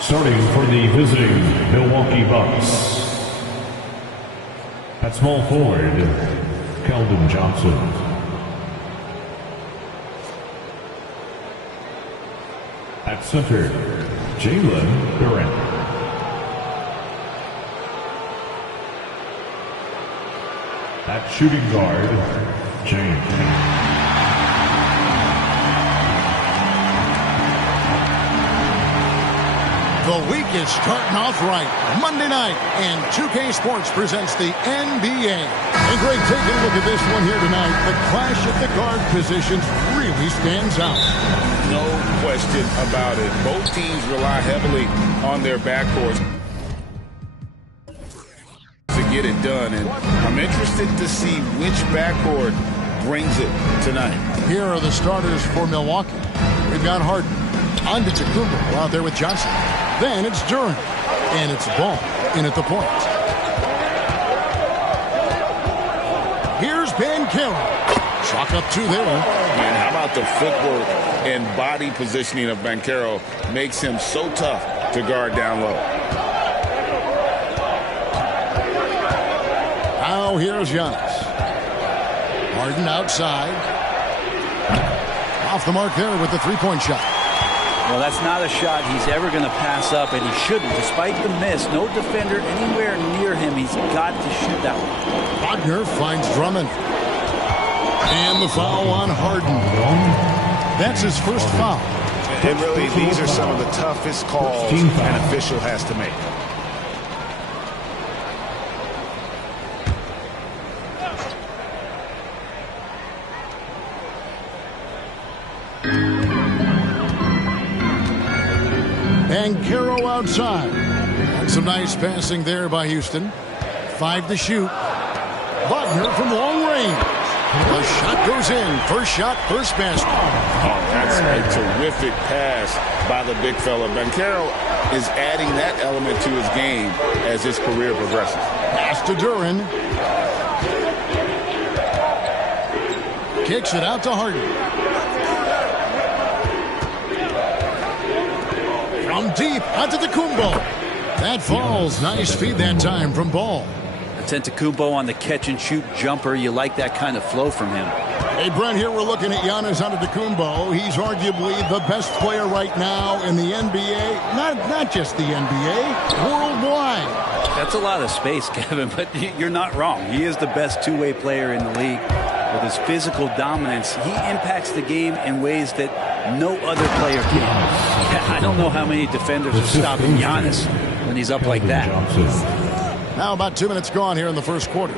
Starting for the visiting Milwaukee Bucks, at small forward, Keldon Johnson. At center, Jalen Duren. At shooting guard, James. The week is starting off right. Monday night, and 2K Sports presents the NBA. And Greg, taking a look at this one here tonight, the clash at the guard positions really stands out. No question about it. Both teams rely heavily on their backcourts to get it done. And I'm interested to see which backcourt brings it tonight. Here are the starters for Milwaukee. We've got Harden. Antetokounmpo out there with Johnson. Then it's Duren. And it's Ball in at the point. Here's Banchero. Chalk up two there. And how about the footwork and body positioning of Banchero makes him so tough to guard down low. Now here's Giannis. Harden outside. Off the mark there with the three-point shot. Well, that's not a shot he's ever going to pass up, and he shouldn't. Despite the miss, no defender anywhere near him. He's got to shoot that one. Wagner finds Drummond. And the foul on Harden. That's his first foul. And really, these are some of the toughest calls an official has to make. Banchero outside. And some nice passing there by Houston. 5 to shoot. Wagner from long range. The shot goes in. First shot, first basket. Oh, that's a terrific pass by the big fella. Banchero is adding that element to his game as his career progresses. Pass to Duren. Kicks it out to Harden. From deep, Antetokounmpo. That falls. Nice feed that time from Ball. Antetokounmpo on the catch-and-shoot jumper. You like that kind of flow from him. Hey, Brent, here we're looking at Giannis Antetokounmpo. He's arguably the best player right now in the NBA. Not just the NBA, worldwide. That's a lot of space, Kevin, but you're not wrong. He is the best two-way player in the league. With his physical dominance, he impacts the game in ways that no other player can. I don't know how many defenders are stopping Giannis when he's up like that. Now about 2 minutes gone here in the first quarter.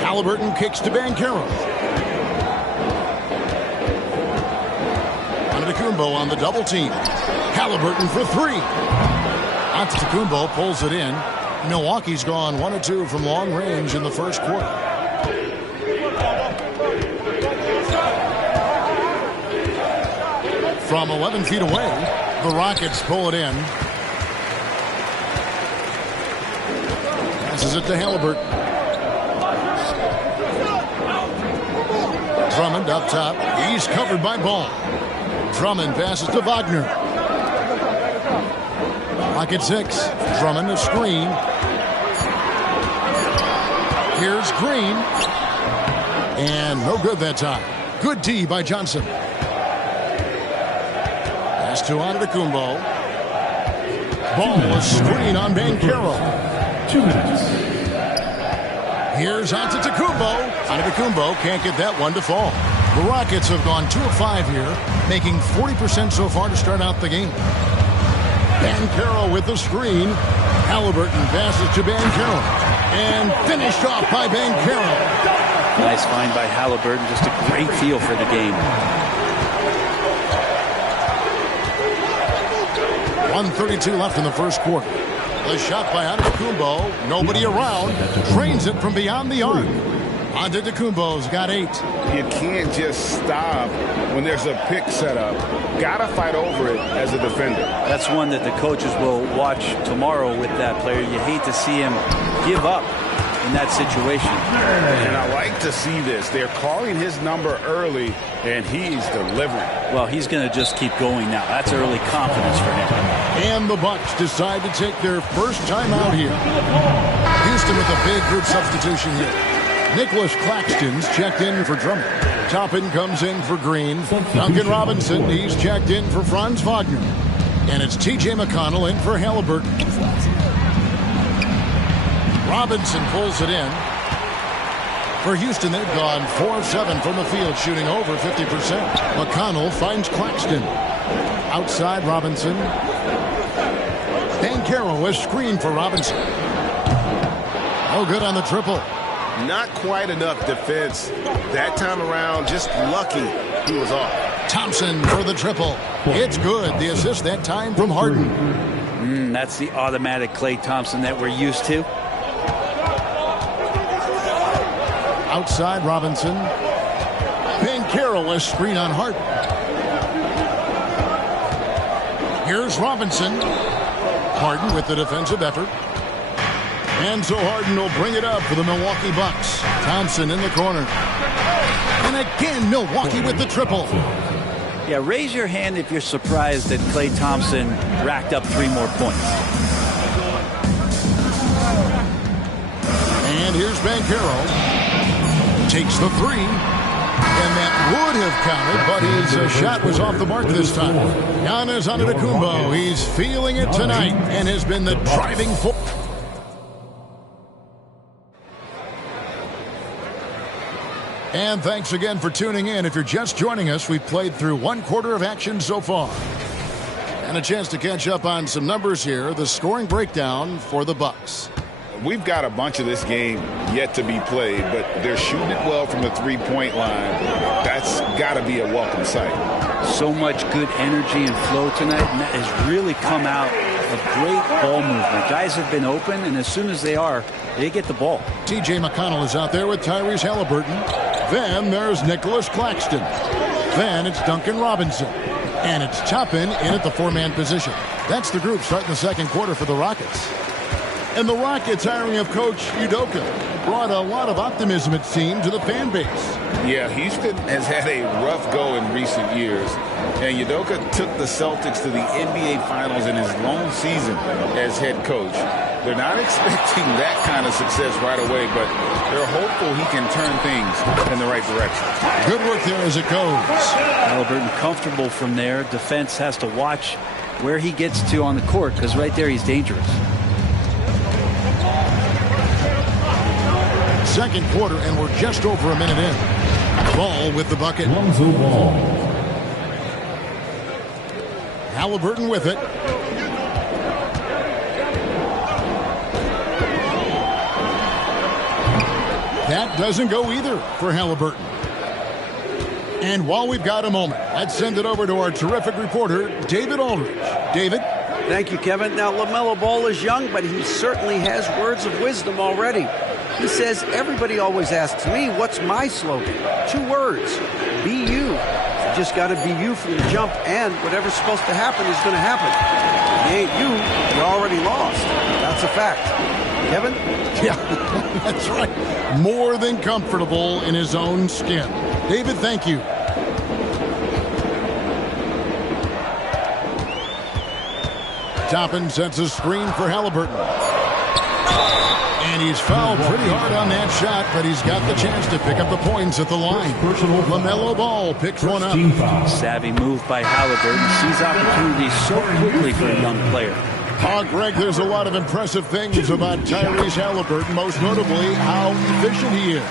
Halliburton kicks to Banchero. Antetokounmpo on the double team. Halliburton for three. Antetokounmpo pulls it in. Milwaukee's gone 1 of 2 from long range in the first quarter. From 11 feet away, the Rockets pull it in. Passes it to Halliburton. Drummond up top. He's covered by Ball. Drummond passes to Wagner. Clock at 6. Drummond a screen. Here's Green. And no good that time. Good D by Johnson. Pass to Antetokounmpo. Ball a screen on Banchero. 2 minutes. Here's Antetokounmpo. Antetokounmpo can't get that one to fall. The Rockets have gone 2 of 5 here, making 40% so far to start out the game. Banchero with the screen. Halliburton passes to Banchero. And finished off by Banchero. Nice find by Halliburton. Just a great feel for the game. 1:32 left in the first quarter. The shot by Antetokounmpo. Nobody around. Drains it from beyond the arc. Antetokounmpo's got 8. You can't just stop when there's a pick set up. Gotta fight over it as a defender. That's one that the coaches will watch tomorrow with that player. You hate to see him give up in that situation. And I like to see this. They're calling his number early, and he's delivering. Well, he's going to just keep going now. That's early confidence for him. And the Bucks decide to take their first time out here. Houston with a big group substitution here. Nicholas Claxton's checked in for Drummond. Toppin comes in for Green. Duncan Robinson, he's checked in for Franz Wagner. And it's T.J. McConnell in for Halliburton. Robinson pulls it in. For Houston, they've gone 4 of 7 from the field, shooting over 50%. McConnell finds Claxton. Outside Robinson. Banchero is screened for Robinson. No good on the triple. Not quite enough defense that time around. Just lucky he was off. Thompson for the triple. It's good. The assist that time from Harden. That's the automatic Klay Thompson that we're used to. Outside Robinson. Banchero a screen on Harden. Here's Robinson. Harden with the defensive effort. And so Harden will bring it up for the Milwaukee Bucks. Thompson in the corner. And again, Milwaukee with the triple. Yeah, raise your hand if you're surprised that Klay Thompson racked up 3 more points. And here's Banchero. Takes the 3. And that would have counted, but his shot was off the mark this time. Giannis Antetokounmpo, he's feeling it tonight and has been the driving force. And thanks again for tuning in. If you're just joining us, we've played through 1 quarter of action so far. And a chance to catch up on some numbers here. The scoring breakdown for the Bucks. We've got a bunch of this game yet to be played, but they're shooting it well from the three-point line. That's got to be a welcome sight. So much good energy and flow tonight, and that has really come out of great ball movement. Guys have been open, and as soon as they are, they get the ball. T.J. McConnell is out there with Tyrese Halliburton. Then there's Nicholas Claxton. Then it's Duncan Robinson. And it's Toppin in at the 4-man position. That's the group starting the second quarter for the Rockets. And the Rockets hiring of Coach Udoka brought a lot of optimism, it seemed, to the fan base. Yeah, Houston has had a rough go in recent years. And Udoka took the Celtics to the NBA Finals in his lone season as head coach. They're not expecting that kind of success right away, but they're hopeful he can turn things in the right direction. Good work there as it goes. Halliburton comfortable from there. Defense has to watch where he gets to on the court, because right there he's dangerous. Second quarter, and we're just over a minute in. Ball with the bucket. Lonzo Ball. Halliburton with it. That doesn't go either for Halliburton. And while we've got a moment, let's send it over to our terrific reporter, David Aldridge. David? Thank you, Kevin. Now, LaMelo Ball is young, but he certainly has words of wisdom already. He says, everybody always asks me, what's my slogan? 2 words, be you. You just got to be you from the jump, and whatever's supposed to happen is going to happen. If you ain't you, you're already lost. That's a fact. Kevin? Yeah, that's right. More than comfortable in his own skin. David, thank you. Toppin sets a screen for Halliburton. And he's fouled pretty hard on that shot, but he's got the chance to pick up the points at the line. LaMelo Ball picks one up. Savvy move by Halliburton. Sees opportunities so quickly for a young player. Greg, there's a lot of impressive things about Tyrese Halliburton, most notably how efficient he is.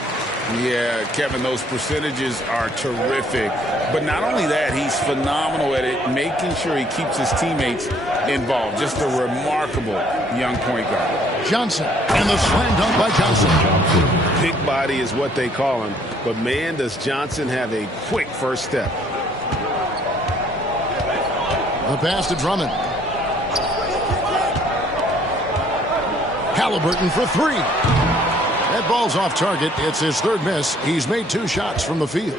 Yeah, Kevin, those percentages are terrific. But not only that, he's phenomenal at it, making sure he keeps his teammates involved. Just a remarkable young point guard. Johnson, and the slam dunk by Johnson. Big body is what they call him, but man, does Johnson have a quick first step. The pass to Drummond. Halliburton for three. That ball's off target. It's his third miss. He's made 2 shots from the field.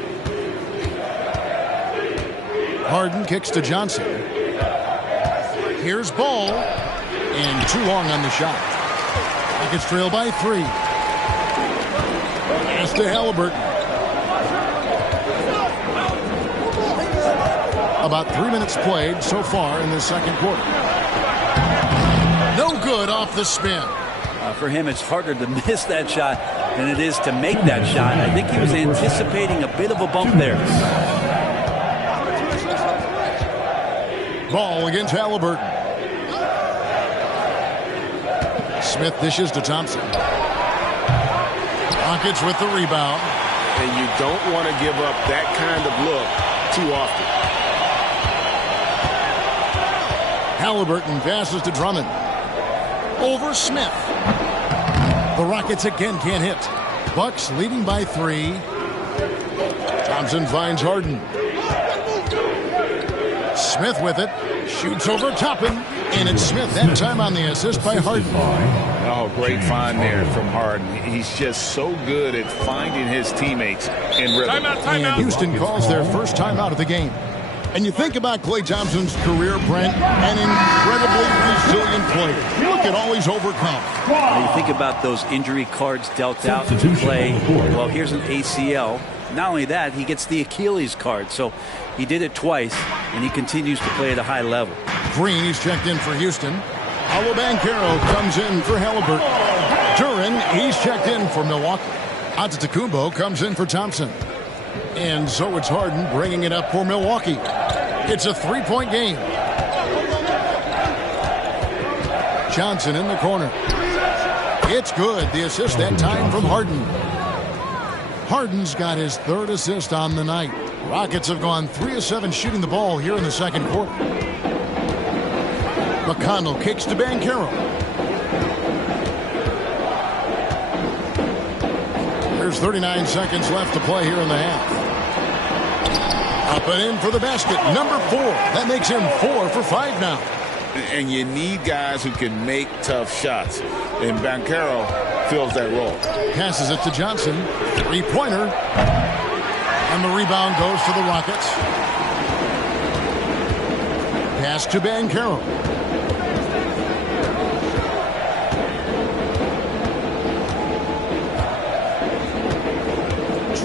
Harden kicks to Johnson. Here's Ball. And too long on the shot. Rockets trail by 3. Pass to Halliburton. About 3 minutes played so far in the second quarter. No good off the spin. For him, it's harder to miss that shot than it is to make that shot. I think he was anticipating a bit of a bump there. Ball against Halliburton. Smith dishes to Thompson. Rockets with the rebound. And you don't want to give up that kind of look too often. Halliburton passes to Drummond. Over Smith. The Rockets again can't hit. Bucks leading by 3. Thompson finds Harden. Smith with it. Shoots over Toppin. And it's Smith that time on the assist by Harden. Oh, great find there from Harden. He's just so good at finding his teammates in rhythm. And Houston calls their first timeout of the game. And you think about Klay Thompson's career, Brent, an incredibly resilient player. Look at all he's overcome. When you think about those injury cards dealt out to Klay, well, here's an ACL. Not only that, he gets the Achilles card. So he did it twice, and he continues to play at a high level. Green, he's checked in for Houston. Paolo Banchero comes in for Halliburton. Duran, he's checked in for Milwaukee. Antetokounmpo comes in for Thompson. And so it's Harden bringing it up for Milwaukee. It's a 3-point game. Johnson in the corner. It's good. The assist that time from Harden. Harden's got his 3rd assist on the night. Rockets have gone 3 of 7 shooting the ball here in the second quarter. McConnell kicks to Banchero. There's 39 seconds left to play here in the half. Up and in for the basket. Number 4. That makes him 4 for 5 now. And you need guys who can make tough shots. And Banchero fills that role. Passes it to Johnson. 3-pointer. And the rebound goes to the Rockets. Pass to Banchero.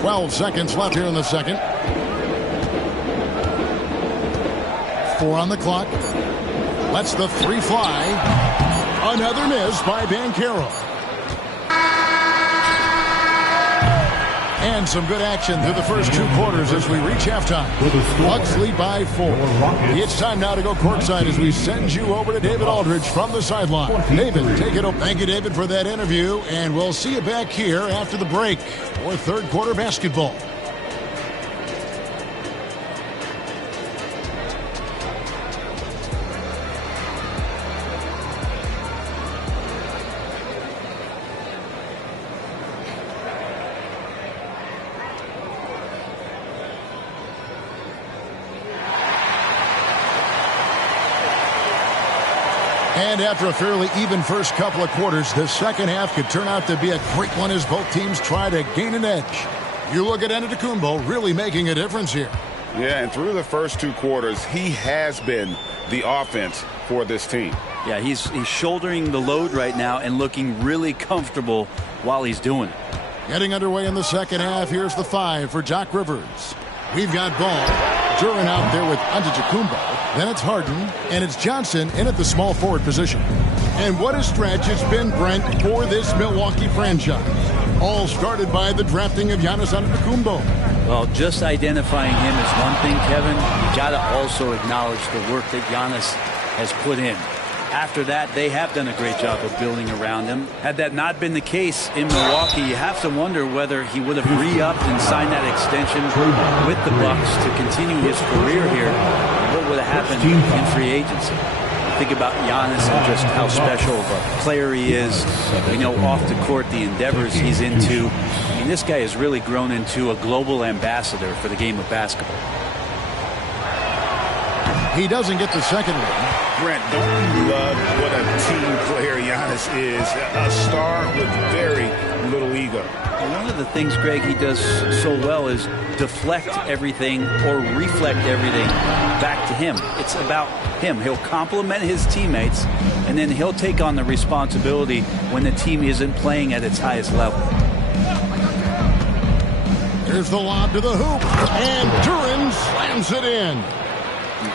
12 seconds left here in the second. 4 on the clock. Lets the 3 fly. Another miss by Banchero. And some good action through the first 2 quarters as we reach halftime. Bucks lead by 4. It's time now to go courtside as we send you over to David Aldridge from the sideline. David, take it over. Thank you, David, for that interview. And we'll see you back here after the break for third quarter basketball. And after a fairly even first couple of quarters, the second half could turn out to be a great one as both teams try to gain an edge. You look at Antetokounmpo really making a difference here. Yeah, and through the first 2 quarters, he has been the offense for this team. Yeah, he's shouldering the load right now and looking really comfortable while he's doing it. Getting underway in the second half, here's the 5 for Doc Rivers. We've got Ball. Duran out there with Antetokounmpo. Then it's Harden, and it's Johnson in at the small forward position. And what a stretch it's been, Brent, for this Milwaukee franchise. All started by the drafting of Giannis Antetokounmpo. Well, just identifying him is one thing, Kevin. You got to also acknowledge the work that Giannis has put in. After that, they have done a great job of building around him. Had that not been the case in Milwaukee, you have to wonder whether he would have re-upped and signed that extension with the Bucks to continue his career here. What would have happened in free agency? Think about Giannis and just how special of a player he is. We know off the court the endeavors he's into. I mean, this guy has really grown into a global ambassador for the game of basketball. He doesn't get the second one. Brent, don't you love what a team player Giannis is? A star with very little ego. One of the things, Greg, he does so well is deflect everything or reflect everything back to him. It's about him. He'll compliment his teammates, and then he'll take on the responsibility when the team isn't playing at its highest level. Here's the lob to the hoop, and Duren slams it in.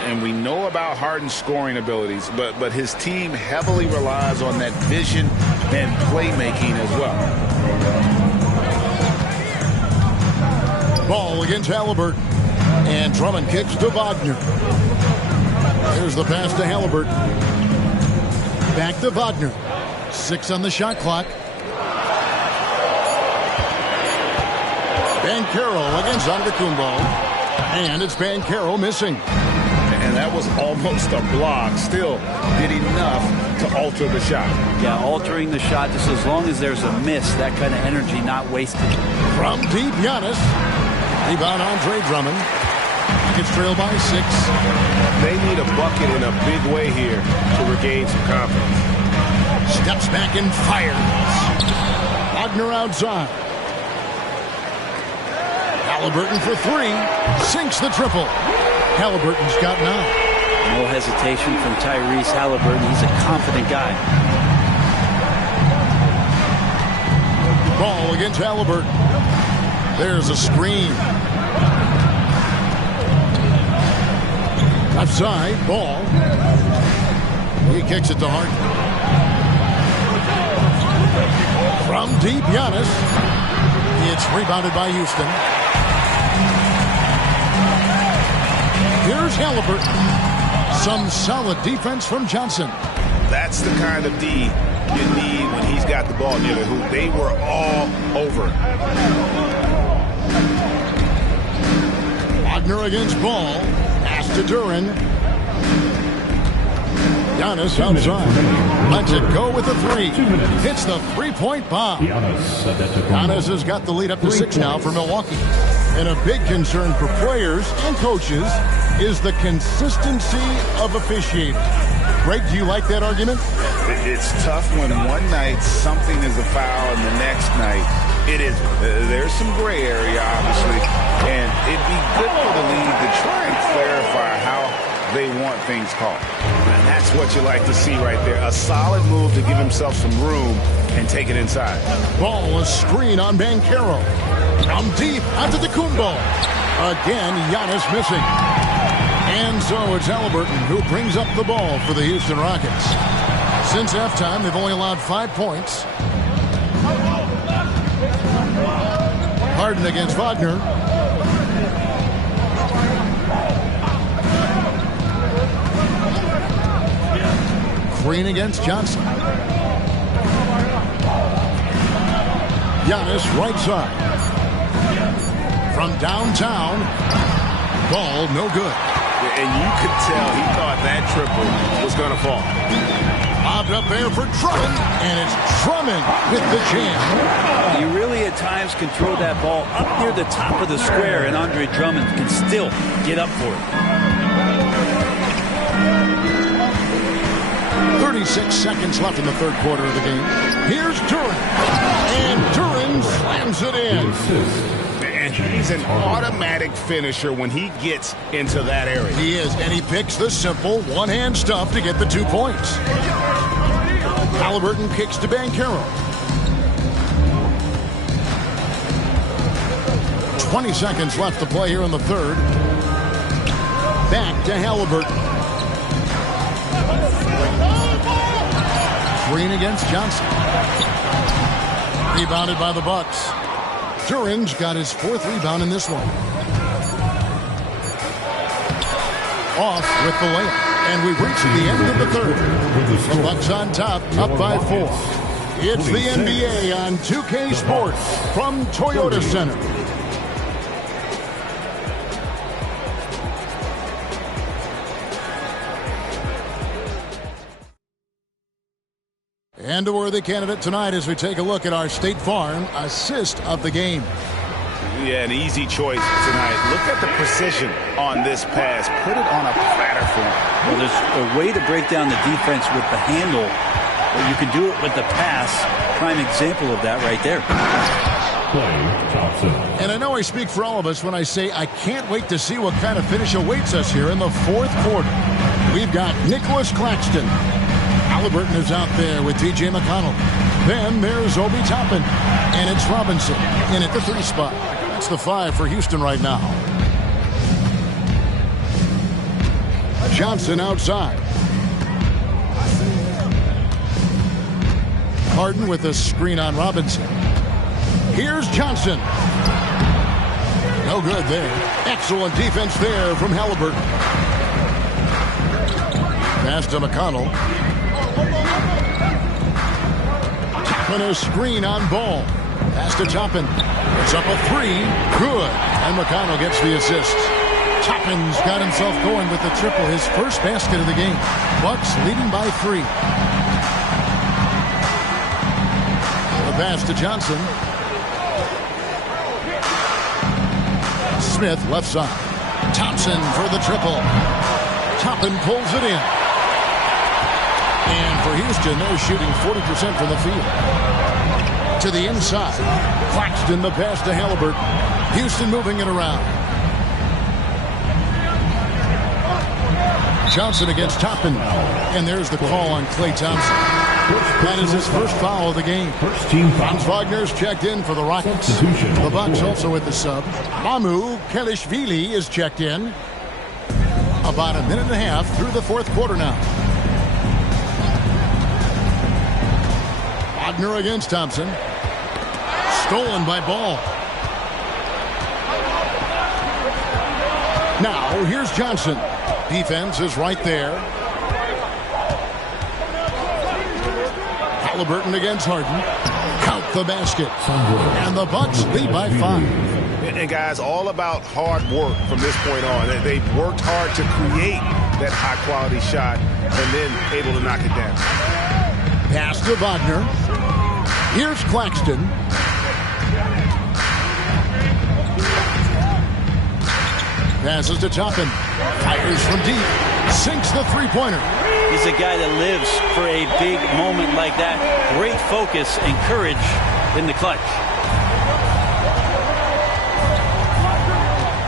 And we know about Harden's scoring abilities, but his team heavily relies on that vision and playmaking as well. Ball against Halliburton. And Drummond kicks to Wagner. There's the pass to Halliburton. Back to Wagner. 6 on the shot clock. Banchero against Antetokounmpo. And it's Banchero missing. And that was almost a block. Still did enough to alter the shot. Yeah, altering the shot just as long as there's a miss. That kind of energy not wasted. From deep, Giannis. Rebound, Andre Drummond. Gets trailed by 6. They need a bucket in a big way here to regain some confidence. Steps back and fires. Wagner outside. Halliburton for 3. Sinks the triple. Halliburton's got 9. No hesitation from Tyrese Halliburton. He's a confident guy. Ball against Halliburton. There's a screen. Left side, Ball. He kicks it to Harden. From deep, Giannis. It's rebounded by Houston. Here's Halliburton. Some solid defense from Johnson. That's the kind of D you need when he's got the ball near the hoop. They were all over. Wagner against Ball. Pass to Duren. Giannis outside. Lets it go with the 3. Hits the three-point bomb. Giannis has got the lead up to 6 now for Milwaukee. And a big concern for players and coaches is the consistency of officiating. Greg, do you like that argument? It's tough when one night something is a foul and the next night it isn't. There's some gray area, obviously, and it'd be good for the league to try and clarify how they want things called. And that's what you like to see right there. A solid move to give himself some room and take it inside. Ball, a screen on Banchero. From deep onto the Antetokounmpo. Again, Giannis missing. And so it's Halliburton who brings up the ball for the Houston Rockets. Since halftime, they've only allowed 5 points. Harden against Wagner. Green against Johnson. Giannis right side. From downtown. Ball no good. And you could tell he thought that triple was going to fall. Lobbed up there for Drummond, and it's Drummond with the jam. You really at times can throw that ball up near the top of the square, and Andre Drummond can still get up for it. 36 seconds left in the third quarter of the game. Here's Duren, and Duren slams it in. And he's an automatic finisher when he gets into that area. He is, and he picks the simple one-hand stuff to get the 2 points. Halliburton kicks to Banchero. 20 seconds left to play here in the third. Back to Halliburton. Green against Johnson. Rebounded by the Bucks. Duran's got his 4th rebound in this one. Off with the layup. And we've reached the end of the 3rd. The Bucks on top, up by 4. It's the NBA on 2K Sports from Toyota Center. And a worthy candidate tonight as we take a look at our State Farm assist of the game. Yeah, an easy choice tonight. Look at the precision on this pass. Put it on a platter for him. Well, there's a way to break down the defense with the handle, but you can do it with the pass. Prime example of that right there. And I know I speak for all of us when I say I can't wait to see what kind of finish awaits us here in the 4th quarter. We've got Nicholas Claxton. Halliburton is out there with T.J. McConnell. Then there's Obi Toppin. And it's Robinson in at the 3 spot. That's the 5 for Houston right now. Johnson outside. Harden with a screen on Robinson. Here's Johnson. No good there. Excellent defense there from Halliburton. Pass to McConnell. Toppin a screen on Ball. Pass to Toppin. It's up a 3. Good. And McConnell gets the assist. Toppin's got himself going with the triple. His first basket of the game. Bucks leading by 3. The pass to Johnson. Smith left side. Thompson for the triple. Toppin pulls it in. And for Houston, they're shooting 40% from the field. To the inside. Claxton the pass to Halliburton. Houston moving it around. Johnson against Toppin. And there's the call on Klay Thompson. That is his first foul of the game. Franz Wagner's checked in for the Rockets. The Bucks also with the sub. Mamu Kelishvili is checked in. About a minute and a half through the 4th quarter now. Wagner against Thompson. Stolen by Ball. Now here's Johnson. Defense is right there. Halliburton against Harden. Count the basket. And the Bucks lead by 5. And guys, all about hard work from this point on. They've worked hard to create that high-quality shot and then able to knock it down. Pass to Wagner. Here's Claxton. Passes to Toppin. Fires from deep. Sinks the 3-pointer. He's a guy that lives for a big moment like that. Great focus and courage in the clutch.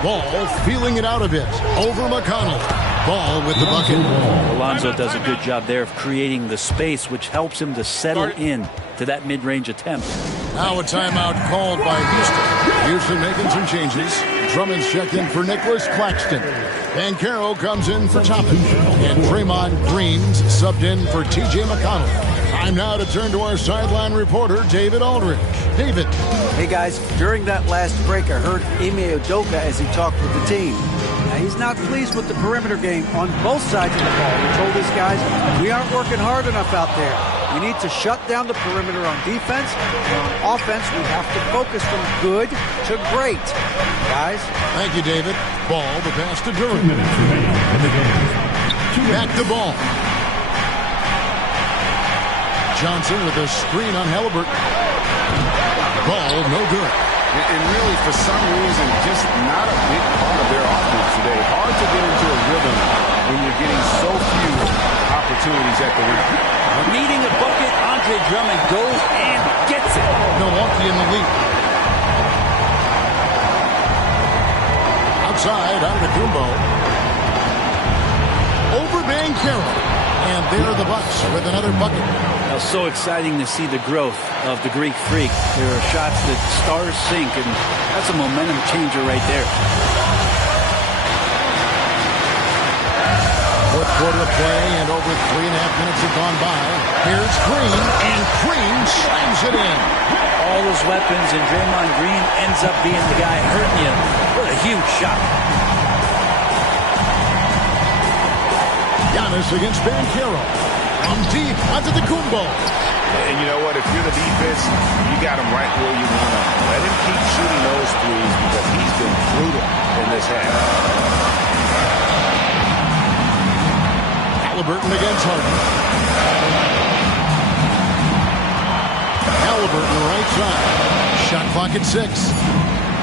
Ball feeling it out a bit. Over McConnell. Ball with the bucket. Alonzo does a good job there of creating the space, which helps him to settle in to that mid-range attempt. Now a timeout called by Houston. Houston making some changes. Drummond's checked in for Nicholas Claxton. Banchero comes in for Toppin. And Draymond Green's subbed in for T.J. McConnell. Time now to turn to our sideline reporter, David Aldridge. David. Hey, guys. During that last break, I heard Ime Udoka as he talked with the team. Now, he's not pleased with the perimeter game on both sides of the ball. He told his guys, we aren't working hard enough out there. We need to shut down the perimeter on defense. And on offense, we have to focus from good to great. Guys. Thank you, David. Ball, the pass to Durham. Back to Ball. Johnson with a screen on Halliburton. Ball, no good. And really, for some reason, just not a big part of their offense today. Hard to get into a rhythm when you're getting so few opportunities at the rim. Needing a bucket, Andre Drummond goes and gets it. Milwaukee in the lead. Outside, Antetokounmpo. Over Banchero. And there are the Bucks with another bucket. Now, so exciting to see the growth of the Greek Freak. There are shots that stars sink, and that's a momentum changer right there. 4th quarter of play, and over 3.5 minutes have gone by. Here's Green, and Green slams it in. All his weapons, and Draymond Green ends up being the guy hurting you. What a huge shot. Giannis against Banchero. From deep, Antetokounmpo. And you know what? If you're the defense, you got him right where you want him. Let him keep shooting those threes because he's been brutal in this half. Halliburton against Harden. Halliburton right side. Shot clock at 6.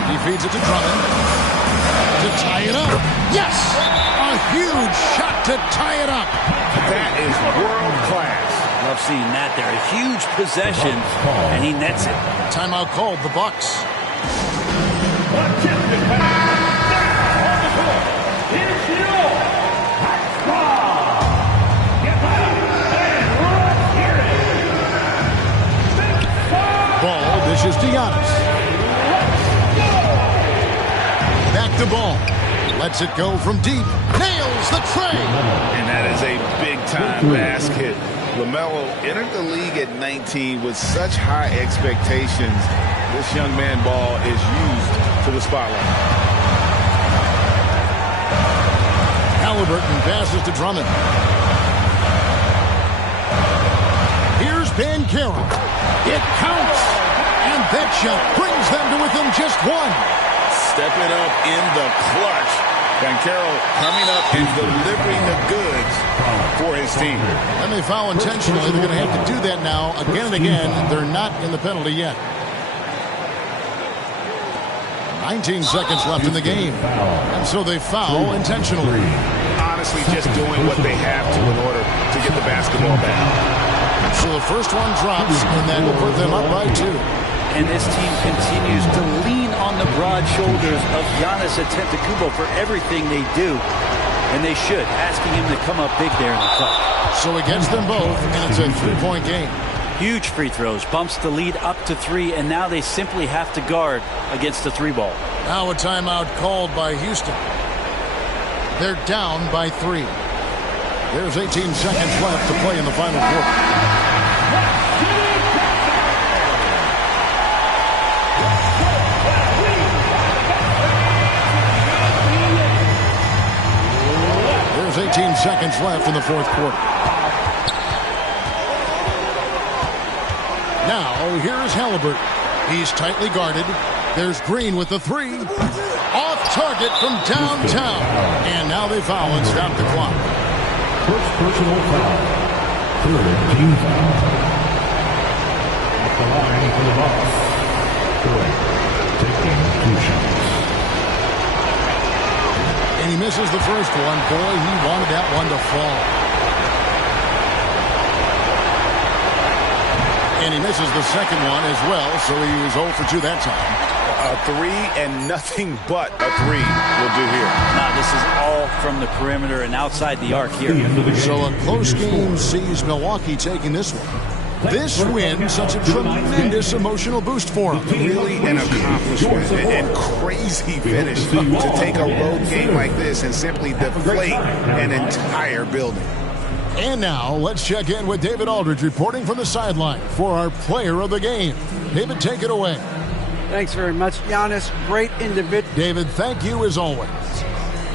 He feeds it to Drummond. To tie it up. Yes! A huge shot to tie it up. That is world class. Love seeing that there. A huge possession, and he nets it. Timeout called, the Bucks. Ball dishes to Giannis. Back to Ball. Lets it go from deep. Nails the tray. And that is a big-time basket. LaMelo entered the league at 19 with such high expectations. This young man Ball is used to the spotlight. Halliburton passes to Drummond. Here's Banchero. It counts. And that shot brings them to within just one. Stepping up in the clutch. Banchero coming up and delivering the goods for his team. And they foul intentionally. They're going to have to do that now again and again. They're not in the penalty yet. 19 seconds left in the game. And so they foul intentionally. Honestly, just doing what they have to in order to get the basketball back. So the first one drops, and that will put them up by 2. And this team continues to lean on the broad shoulders of Giannis Antetokounmpo for everything they do. And they should, asking him to come up big there in the clutch. So he gets them both, and it's a 3-point game. Huge free throws, bumps the lead up to 3, and now they simply have to guard against the 3-ball. Now a timeout called by Houston. They're down by 3. There's 18 seconds left to play in the final quarter. There's 18 seconds left in the fourth quarter. Now, here's Halliburton. He's tightly guarded. There's Green with the 3. Off target from downtown. And now they foul and stop the clock. First personal foul. Third team foul. At the line for the Bucks. Curry taking 2 shots. And he misses the first one. Boy, he wanted that one to fall. And he misses the second one as well, so he was 0 for 2 that time. A 3 and nothing but a 3 will do here. Now this is all from the perimeter and outside the arc here. So a close game sees Milwaukee taking this one. This win, such a tremendous emotional boost for him. Really an accomplishment and crazy finish to take a road game like this and simply deflate an entire building. And now, let's check in with David Aldridge reporting from the sideline for our player of the game. David, take it away. Thanks very much, Giannis. Great individual. David, thank you as always.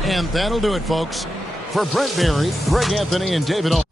And that'll do it, folks. For Brent Berry, Greg Anthony, and David Aldridge.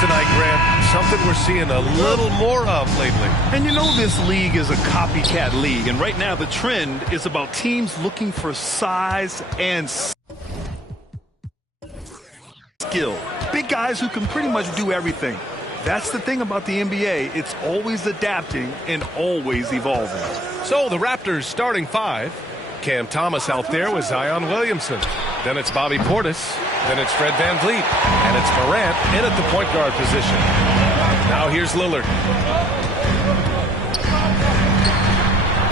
Tonight, Grant, something we're seeing a little more of lately. And you know this league is a copycat league, and right now the trend is about teams looking for size and skill. Big guys who can pretty much do everything. That's the thing about the NBA. It's always adapting and always evolving. So the Raptors starting five. Cam Thomas out there with Zion Williamson. Then it's Bobby Portis. Then it's Fred VanVleet. And it's Morant in at the point guard position. Now here's Lillard.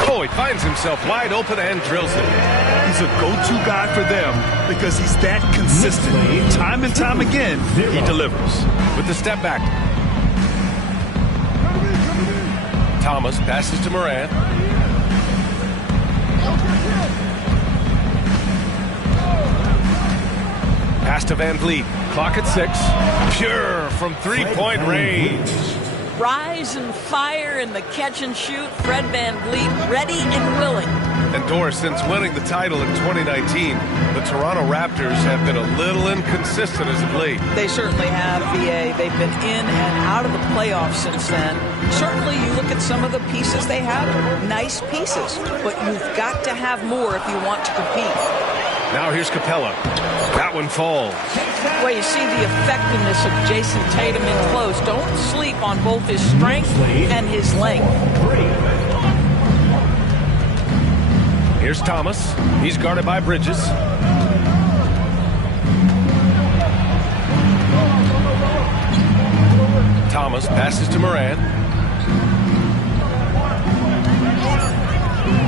Oh, he finds himself wide open and drills it. He's a go-to guy for them because he's that consistent. Time and time again, he delivers. With the step back. Thomas passes to Morant. Pass to VanVleet. Clock at 6. Pure from three-point range. Rise and fire in the catch and shoot. Fred VanVleet ready and willing. And Doris, since winning the title in 2019, the Toronto Raptors have been a little inconsistent as of late. They certainly have, VA. They've been in and out of the playoffs since then. Certainly you look at some of the pieces they have, nice pieces, but you've got to have more if you want to compete. Now here's Capella. That one falls. Well, you see the effectiveness of Jason Tatum in close. Don't sleep on both his strength and his length. Here's Thomas. He's guarded by Bridges. Thomas passes to Morant.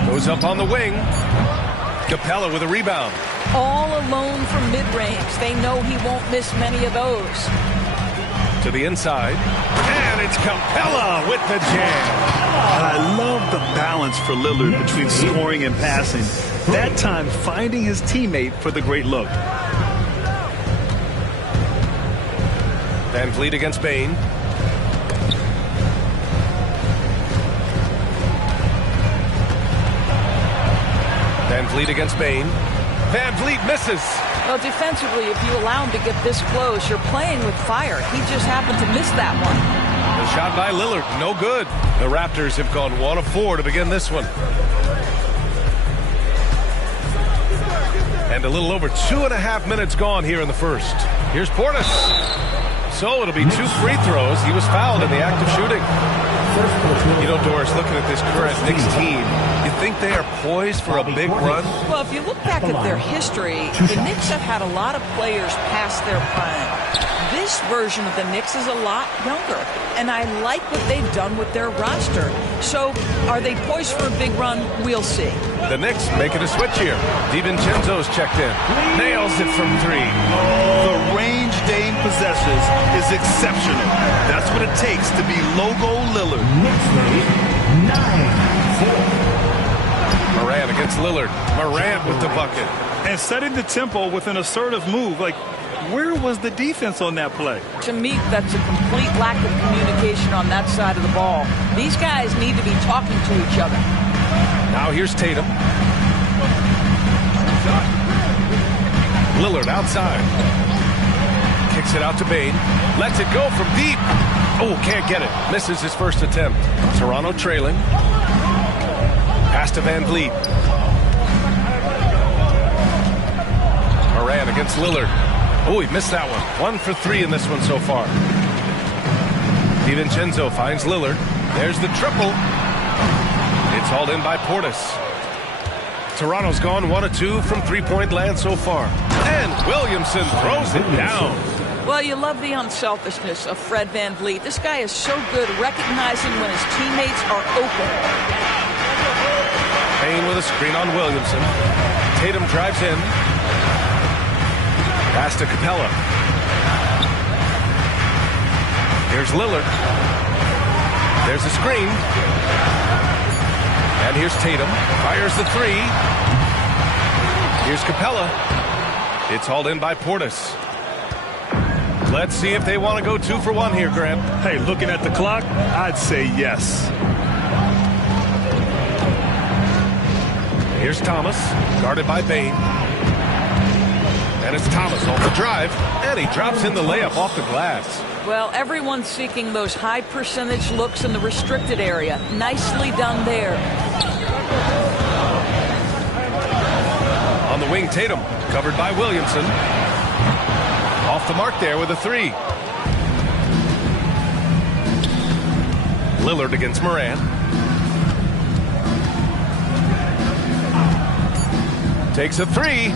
Goes up on the wing. Capella with a rebound. All alone from mid-range. They know he won't miss many of those. To the inside. And it's Capella with the jam. I love the balance for Lillard between scoring and passing. That time finding his teammate for the great look. VanVleet against Bane. VanVleet against Bane. VanVleet misses. Well, defensively, if you allow him to get this close, you're playing with fire. He just happened to miss that one. The shot by Lillard, no good. The Raptors have gone 1 of 4 to begin this one. And a little over 2.5 minutes gone here in the first. Here's Portis. So it'll be 2 free throws. He was fouled in the act of shooting. You know, Doris, looking at this current Knicks team, you think they are poised for a big run? Well, if you look back at their history, the Knicks have had a lot of players past their prime. This version of the Knicks is a lot younger, and I like what they've done with their roster. So, are they poised for a big run? We'll see. The Knicks making a switch here. DiVincenzo's checked in. Nails it from 3. The range Dame possesses is exceptional. That's what it takes to be logo Lillard. Knicks lead 9-4. Morant against Lillard. Morant with the bucket. And setting the tempo with an assertive move. Like, where was the defense on that play? To me, that's a complete lack of communication on that side of the ball. These guys need to be talking to each other. Now here's Tatum. Lillard outside. Kicks it out to Bane. Lets it go from deep. Oh, can't get it. Misses his first attempt. Toronto trailing. Pass to VanVleet. Morant against Lillard. Oh, he missed that one. 1 for 3 in this one so far. DiVincenzo finds Lillard. There's the triple. It's hauled in by Portis. Toronto's gone 1 of 2 from three-point land so far. And Williamson throws it down. Well, you love the unselfishness of Fred VanVleet. This guy is so good recognizing when his teammates are open. Payne with a screen on Williamson. Tatum drives in. Pass to Capella. Here's Lillard. There's a screen. And here's Tatum. Fires the three. Here's Capella. It's hauled in by Portis. Let's see if they want to go 2 for 1 here, Grant. Hey, looking at the clock, I'd say yes. Here's Thomas, guarded by Bane. And it's Thomas off the drive, and he drops in the layup off the glass. Well, everyone's seeking those high percentage looks in the restricted area. Nicely done there. On the wing, Tatum, covered by Williamson. Off the mark there with a three. Lillard against Moran. Takes a three.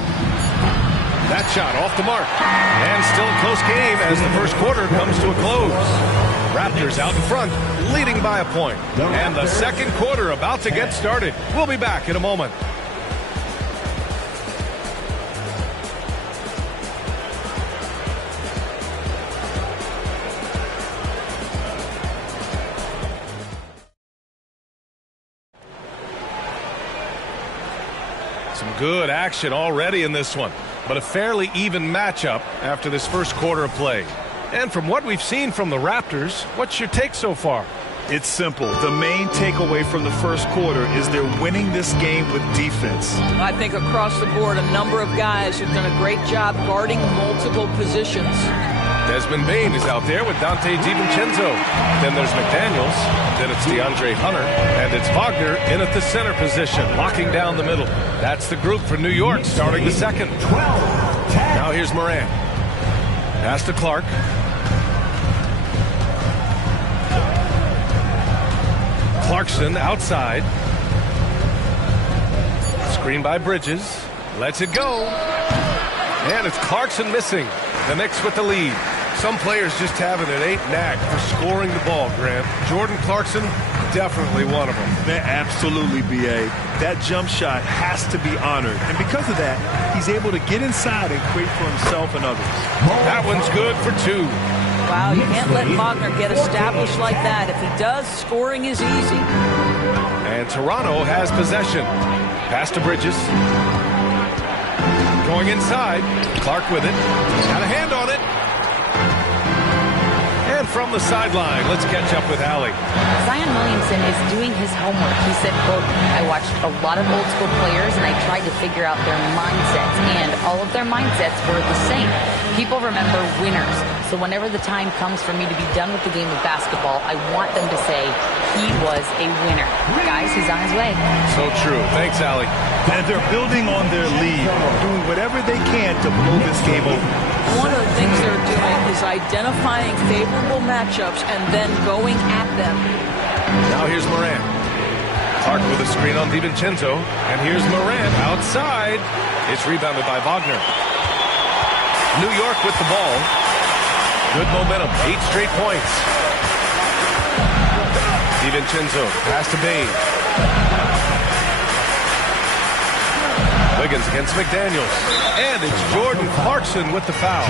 That shot off the mark. And still a close game as the first quarter comes to a close. Raptors out in front, leading by a point. And the second quarter about to get started. We'll be back in a moment. Some good action already in this one, but a fairly even matchup after this first quarter of play. And from what we've seen from the Raptors, what's your take so far? It's simple. The main takeaway from the first quarter is they're winning this game with defense. I think across the board, a number of guys have done a great job guarding multiple positions. Desmond Bane is out there with Dante DiVincenzo. Then there's McDaniels. Then it's DeAndre Hunter. And it's Wagner in at the center position, locking down the middle. That's the group for New York starting the second. 12, 10. Now here's Moran. Pass to Clark. Clarkson outside. Screen by Bridges. Lets it go. And it's Clarkson missing. The Knicks with the lead. Some players just have an innate knack for scoring the ball, Grant. Jordan Clarkson, definitely one of them. Man, absolutely, B.A. That jump shot has to be honored. And because of that, he's able to get inside and create for himself and others. That one's good for 2. Wow, you can't let Wagner get established like that. If he does, scoring is easy. And Toronto has possession. Pass to Bridges. Going inside. Clark with it. Got a hand on it. And from the sideline, let's catch up with Allie. Zion Williamson is doing his homework. He said, quote, I watched a lot of old school players and I tried to figure out their mindsets, and all of their mindsets were the same. People remember winners. So whenever the time comes for me to be done with the game of basketball, I want them to say he was a winner. Guys, he's on his way. So true. Thanks, Allie. And they're building on their lead, doing whatever they can to blow this game over. One of the things they're doing is identifying favorable matchups and then going at them. Now here's Moran. Clark with a screen on DiVincenzo. And here's Moran outside. It's rebounded by Wagner. New York with the ball. Good momentum. 8 straight points. DiVincenzo. Pass to Bane. Wiggins against McDaniels. And it's Jordan Clarkson with the foul.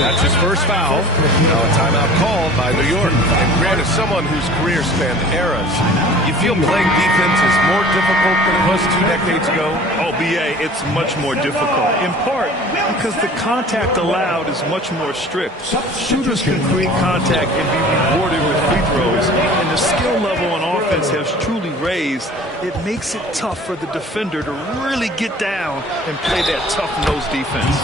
That's his first foul. Now a timeout called by New York. And Grant is someone whose career spanned eras. You feel playing defense is more difficult than it was 2 decades ago? Oh, B.A., it's much more difficult. In part because the contact allowed is much more strict. Shooters can create contact and be rewarded with free throws. And the skill level on offense has truly raised. It makes it tough for the defender to really get down and play that tough-nosed defense.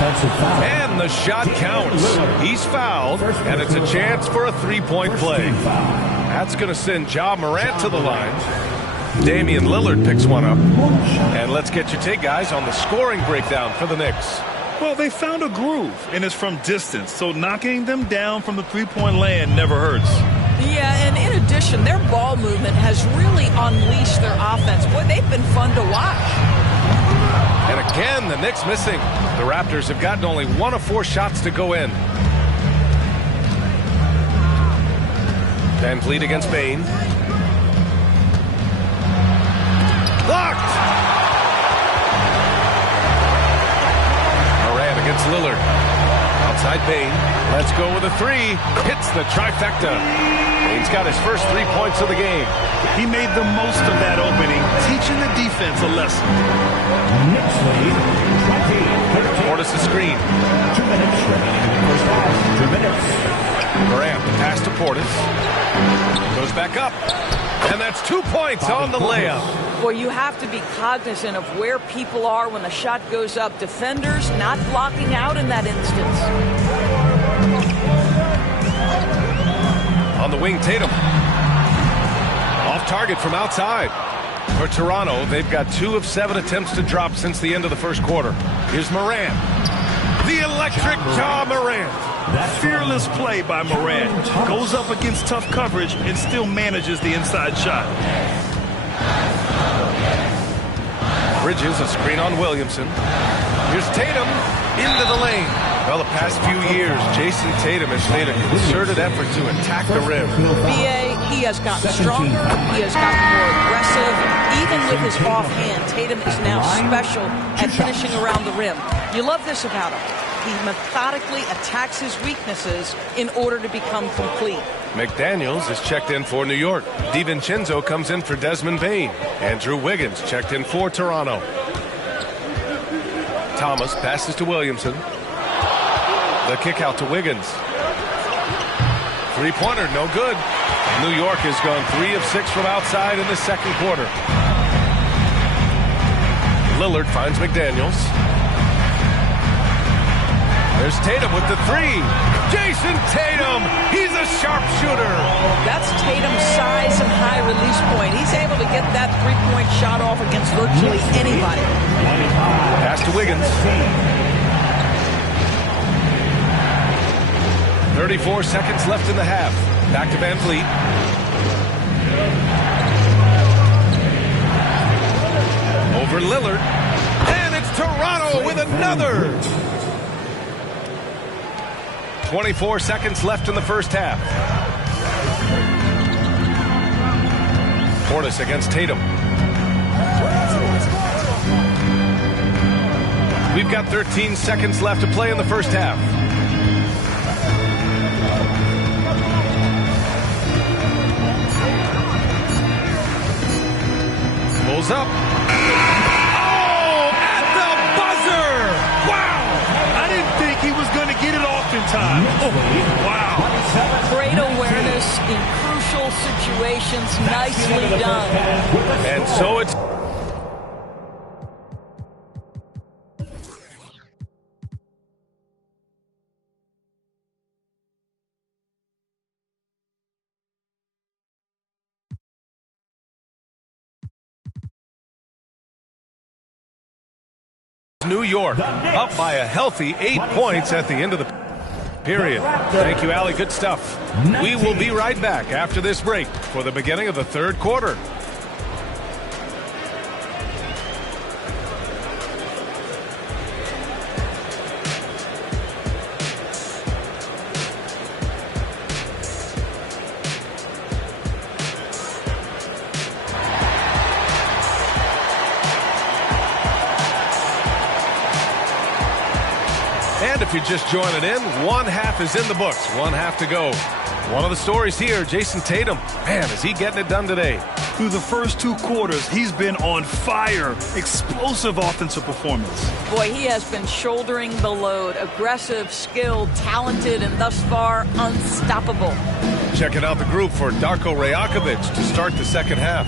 And the shot counts. He's fouled, and it's a chance for a 3-point play. That's going to send Ja Morant to the line. Damian Lillard picks one up. And let's get your take, guys, on the scoring breakdown for the Knicks. Well, they found a groove, and it's from distance, so knocking them down from the three-point land never hurts. Yeah, and in addition, their ball movement has really unleashed their offense. Boy, they've been fun to watch. And again, the Knicks missing. The Raptors have gotten only 1 of 4 shots to go in. Van Vliet against Bain. Blocked! Moran against Lillard. Outside Bain. Let's go with a three. Hits the trifecta. Bain's got his first 3 points of the game. He made the most of that opening, teaching the defense a lesson. Knicks lead 20-13. Portis a screen. 2 minutes remaining in the first half. 2 minutes. Morant, pass to Portis. Goes back up. And that's 2 points on the layup. Well, you have to be cognizant of where people are when the shot goes up. Defenders not blocking out in that instance. On the wing, Tatum. Off target from outside. For Toronto, they've got 2 of 7 attempts to drop since the end of the first quarter. Here's Morant. The electric Ja Morant. Fearless play by Morant. Goes up against tough coverage and still manages the inside shot. Bridges, a screen on Williamson. Here's Tatum into the lane. Well, the past few years, Jason Tatum has made a concerted effort to attack the rim. BA, he has gotten stronger. He has gotten more aggressive. Even with his offhand, Tatum is now special at finishing around the rim. You love this about him. He methodically attacks his weaknesses in order to become complete. McDaniels is checked in for New York. DiVincenzo comes in for Desmond Bain. Andrew Wiggins checked in for Toronto. Thomas passes to Williamson. The kick out to Wiggins. Three-pointer, no good. New York has gone 3 of 6 from outside in the second quarter. Lillard finds McDaniels. There's Tatum with the three. Jason Tatum, he's a sharpshooter. That's Tatum's size and high release point. He's able to get that three-point shot off against virtually anybody. Pass to Wiggins. 34 seconds left in the half. Back to Van Vliet. Over Lillard. And it's Toronto with another. 24 seconds left in the first half. Portis against Tatum. We've got 13 seconds left to play in the first half. Pulls up. Oh, at the buzzer! Wow! I didn't think he was going to get it off in time. Oh, wow. Great awareness in crucial situations. Nicely done. And so it's... New York up by a healthy 8 points at the end of the period. Thank you, Allie. Good stuff. We will be right back after this break for the beginning of the third quarter. And if you're just joining in, one half is in the books. One half to go. One of the stories here, Jason Tatum. Man, is he getting it done today. Through the first 2 quarters, he's been on fire. Explosive offensive performance. Boy, he has been shouldering the load. Aggressive, skilled, talented, and thus far, unstoppable. Checking out the group for Darko Rajakovic to start the second half.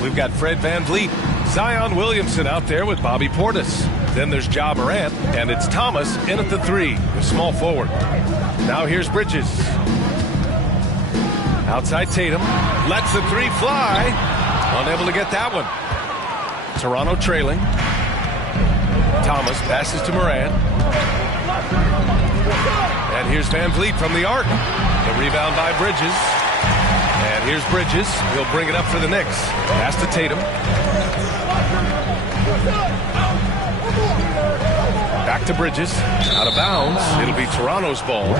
We've got Fred Van Vliet, Zion Williamson out there with Bobby Portis. Then there's Ja Morant, and it's Thomas in at the 3, the small forward. Now here's Bridges. Outside Tatum, lets the 3 fly. Unable to get that one. Toronto trailing. Thomas passes to Morant. And here's Van Vliet from the arc. The rebound by Bridges. And here's Bridges. He'll bring it up for the Knicks. Pass to Tatum. Back to Bridges. Out of bounds. It'll be Toronto's ball.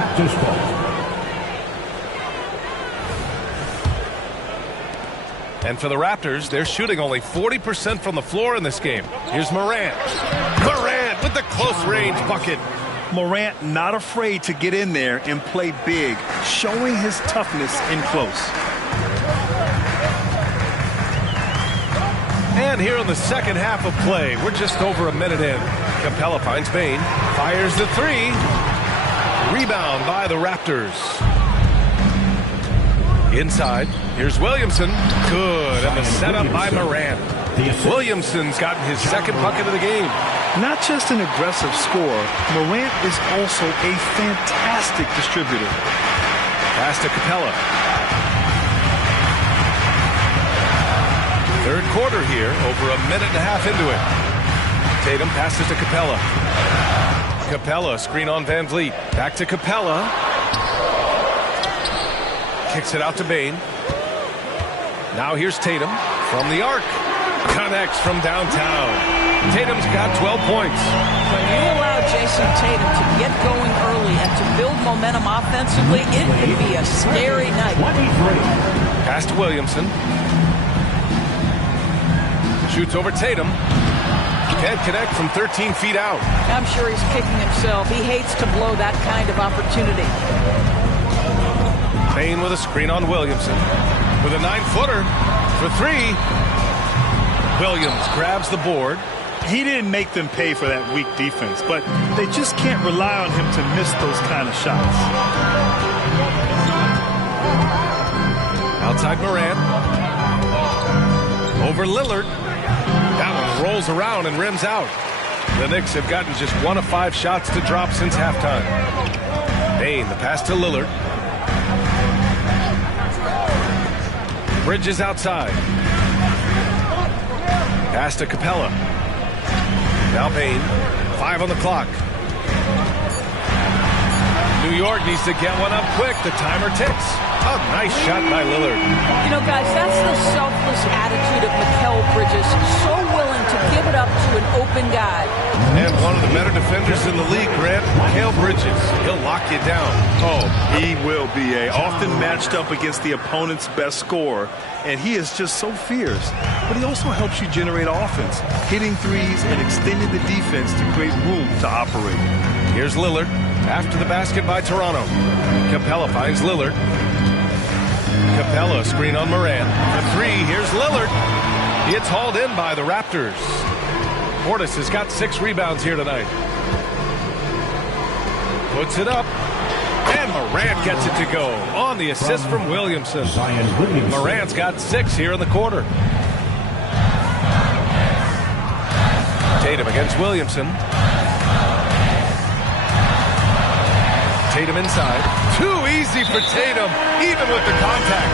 And for the Raptors, they're shooting only 40% from the floor in this game. Here's Morant. Morant with the close-range bucket. Morant not afraid to get in there and play big, showing his toughness in close. And here in the second half of play, we're just over a minute in. Capella finds Bane, fires the three. Rebound by the Raptors. Inside, here's Williamson. Good, and the setup by Morant. Williamson's gotten his second bucket of the game. Not just an aggressive scorer, Morant is also a fantastic distributor. Pass to Capella. Third quarter here, over a minute and a half into it. Tatum passes to Capella. Capella, screen on Van Vliet. Back to Capella. Kicks it out to Bane. Now here's Tatum from the arc. Connects from downtown. Tatum's got 12 points. When you allow Jason Tatum to get going early and to build momentum offensively, it can be a scary night. Pass to Williamson. Shoots over Tatum. Can't connect from 13 feet out. I'm sure he's kicking himself. He hates to blow that kind of opportunity. Bane with a screen on Williamson. With a 9-footer for three. Williams grabs the board. He didn't make them pay for that weak defense, but they just can't rely on him to miss those kind of shots. Outside Morant. Over Lillard. That one rolls around and rims out. The Knicks have gotten just 1 of 5 shots to drop since halftime. Bane, the pass to Lillard. Bridges outside. Pass to Capella. Now Bane. 5 on the clock. New York needs to get one up quick. The timer ticks. A nice shot by Lillard. You know, guys, that's the selfless attitude of Mikal Bridges. So willing to give it up to an open guy. And one of the better defenders in the league, Grant, Mikal Bridges. He'll lock you down. Oh, he will be often matched up against the opponent's best scorer. And he is just so fierce. But he also helps you generate offense, hitting threes and extending the defense to create room to operate. Here's Lillard. After the basket by Toronto. Capella finds Lillard. Capella screen on Morant. The three. Here's Lillard. It's hauled in by the Raptors. Portis has got 6 rebounds here tonight. Puts it up. And Morant gets it to go on the assist from Williamson. Morant's got 6 here in the quarter. Tatum against Williamson. Tatum inside. Too easy for Tatum, even with the contact.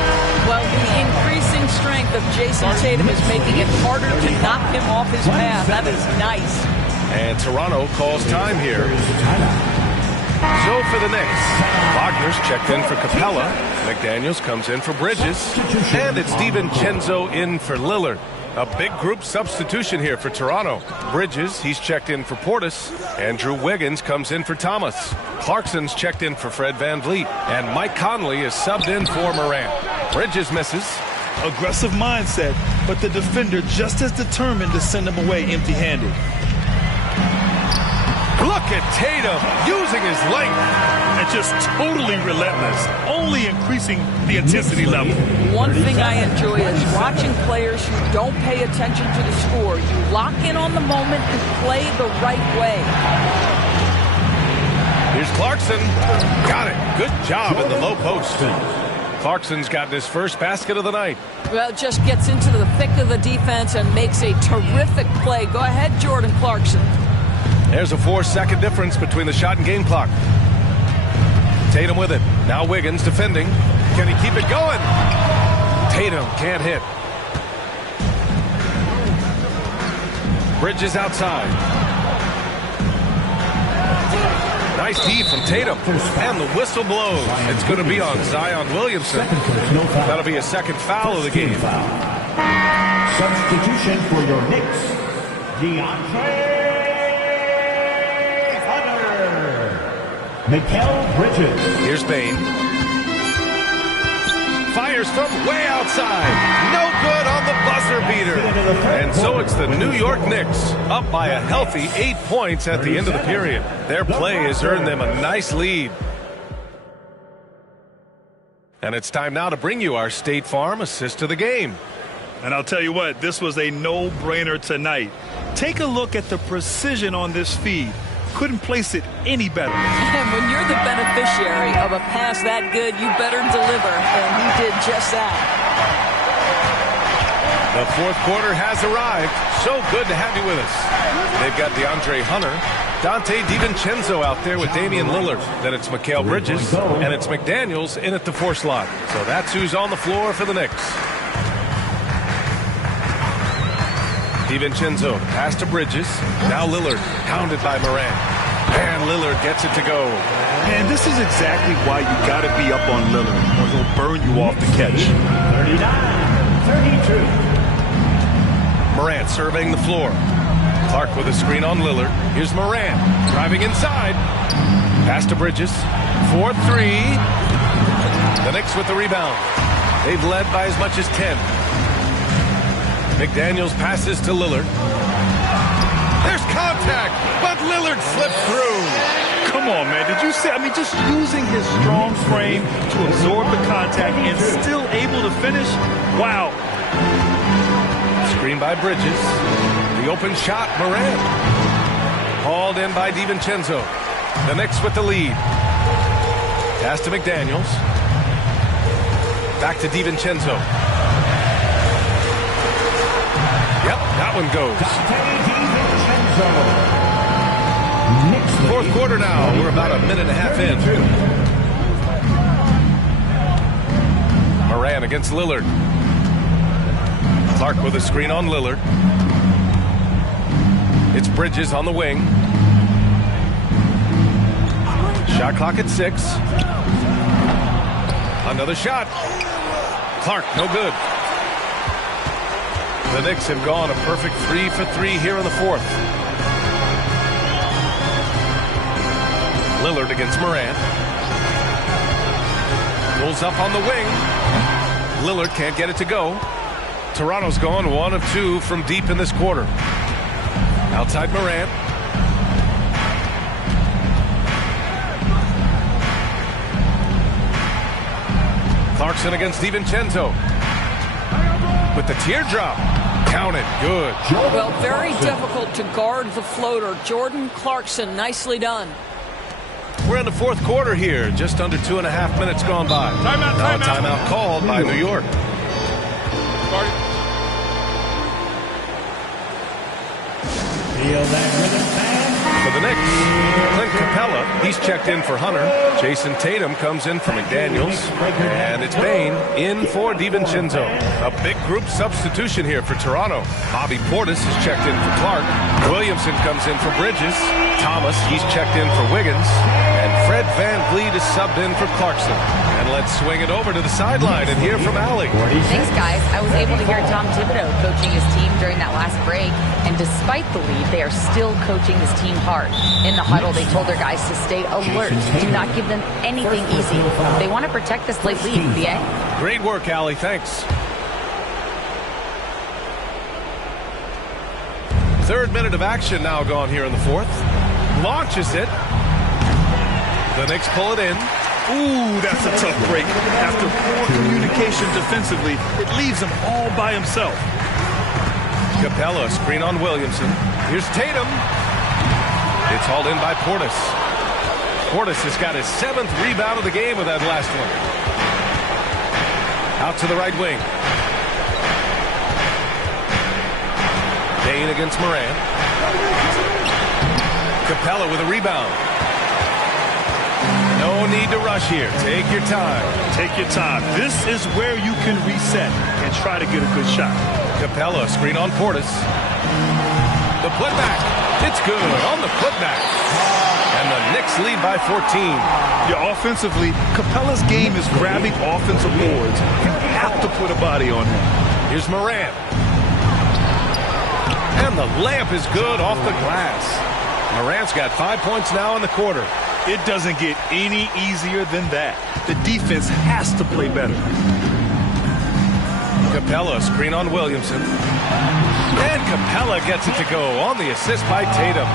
Well, the increasing strength of Jason Tatum is making it harder to knock him off his path. That is nice. And Toronto calls time here. So for the Knicks, Wagner's checked in for Capella. McDaniels comes in for Bridges. And it's DiVincenzo in for Lillard. A big group substitution here for Toronto. Bridges, he's checked in for Portis. Andrew Wiggins comes in for Thomas. Clarkson's checked in for Fred Van Vliet. And Mike Conley is subbed in for Morant. Bridges misses. Aggressive mindset, but the defender just as determined to send him away empty-handed. Look at Tatum using his length. And just totally relentless, only increasing the intensity level. One thing I enjoy is watching players who don't pay attention to the score. You lock in on the moment and play the right way. Here's Clarkson. Got it. Good job in the low post. Clarkson's gotten his first basket of the night. Well, just gets into the thick of the defense and makes a terrific play. Go ahead, Jordan Clarkson. There's a 4-second difference between the shot and game clock. Tatum with it. Now Wiggins defending. Can he keep it going? Tatum can't hit. Bridges outside. Nice D from Tatum. And the whistle blows. It's going to be on Zion Williamson. That'll be a second foul of the game. Substitution for your Knicks, DeAndre Mikal Bridges. Here's Bane. Fires fires from way outside. No good on the buzzer beater. And so it's the New York Knicks up by a healthy 8 points at the end of the period. Their play has earned them a nice lead. And it's time now to bring you our State Farm assist of the game. And I'll tell you what, this was a no-brainer tonight. Take a look at the precision on this feed. Couldn't place it any better. And when you're the beneficiary of a pass that good, you better deliver, and he did just that. The fourth quarter has arrived. So good to have you with us. They've got DeAndre Hunter, Dante DiVincenzo out there with Damian Lillard. Then it's Mikal Bridges, and it's McDaniels in at the 4 slot. So that's who's on the floor for the Knicks. DiVincenzo, pass to Bridges. Now Lillard, hounded by Morant. And Lillard gets it to go. And this is exactly why you got to be up on Lillard, or he'll burn you off the catch. 39-32. Morant surveying the floor. Clark with a screen on Lillard. Here's Morant, driving inside. Pass to Bridges. 4-3. The Knicks with the rebound. They've led by as much as 10. McDaniels passes to Lillard. There's contact, but Lillard slipped through. Come on, man. Did you see? I mean, just using his strong frame to absorb the contact and still able to finish. Wow. Screen by Bridges. The open shot, Morant. Hauled in by DiVincenzo. The Knicks with the lead. Pass to McDaniels. Back to DiVincenzo. Yep, that one goes. Fourth quarter now. We're about a minute and a half in. Morant against Lillard. Clark with a screen on Lillard. It's Bridges on the wing. Shot clock at 6. Another shot. Clark, no good. The Knicks have gone a perfect 3 for 3 here in the fourth. Lillard against Morant. Pulls up on the wing. Lillard can't get it to go. Toronto's gone 1 of 2 from deep in this quarter. Outside Morant. Clarkson against DiVincenzo. With the teardrop. Counted. Good. Well, very difficult to guard the floater. Jordan Clarkson, nicely done. We're in the fourth quarter here. Just under 2.5 minutes gone by. Timeout called by New York. Feel that rhythm, fans. For the Knicks, Clint Capella, he's checked in for Hunter. Jason Tatum comes in for McDaniels. And it's Bane in for DiVincenzo. A big group substitution here for Toronto. Bobby Portis is checked in for Clark. Williamson comes in for Bridges. Thomas, he's checked in for Wiggins. And Fred VanVleet is subbed in for Clarkson. And let's swing it over to the sideline and hear from Allie. Thanks, guys. I was able to hear Tom Thibodeau coaching his team during that last break. And despite the lead, they are still coaching this team hard. In the huddle, they told their guys to stay alert. Do not give them anything easy. They want to protect this late lead, BA. Great work, Allie. Thanks. Third minute of action now gone here in the fourth. Launches it. The Knicks pull it in. Ooh, that's a tough break. After poor communication defensively, it leaves him all by himself. Capella, screen on Williamson. Here's Tatum. It's hauled in by Portis. Portis has got his 7th rebound of the game with that last one. Out to the right wing. Bane against Morant. Capella with a rebound. No need to rush here. Take your time. Take your time. This is where you can reset and try to get a good shot. Capella, screen on Portis. The putback. It's good on the putback. And the Knicks lead by 14. Yeah, offensively, Capella's game is grabbing offensive boards. You have to put a body on him. Here's Morant. And the layup is good off the glass. Morant's got 5 points now in the quarter. It doesn't get any easier than that. The defense has to play better. Capella, screen on Williamson. And Capella gets it to go on the assist by Tatum.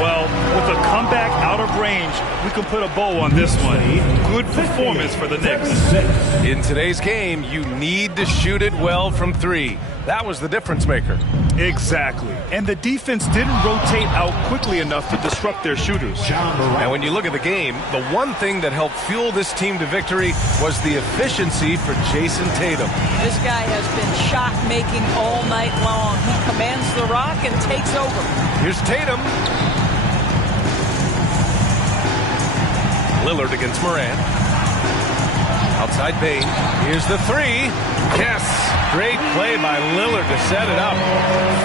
Well, with a comeback out of range, we can put a bow on this one. Good performance for the Knicks. In today's game, you need to shoot it well from three. That was the difference maker. Exactly. And the defense didn't rotate out quickly enough to disrupt their shooters. And when you look at the game, the one thing that helped fuel this team to victory was the efficiency for Jason Tatum. This guy has been shot making all night long. He commands the rock and takes over. Here's Tatum. Lillard against Morant. Outside Bane. Here's the three. Yes. Great play by Lillard to set it up.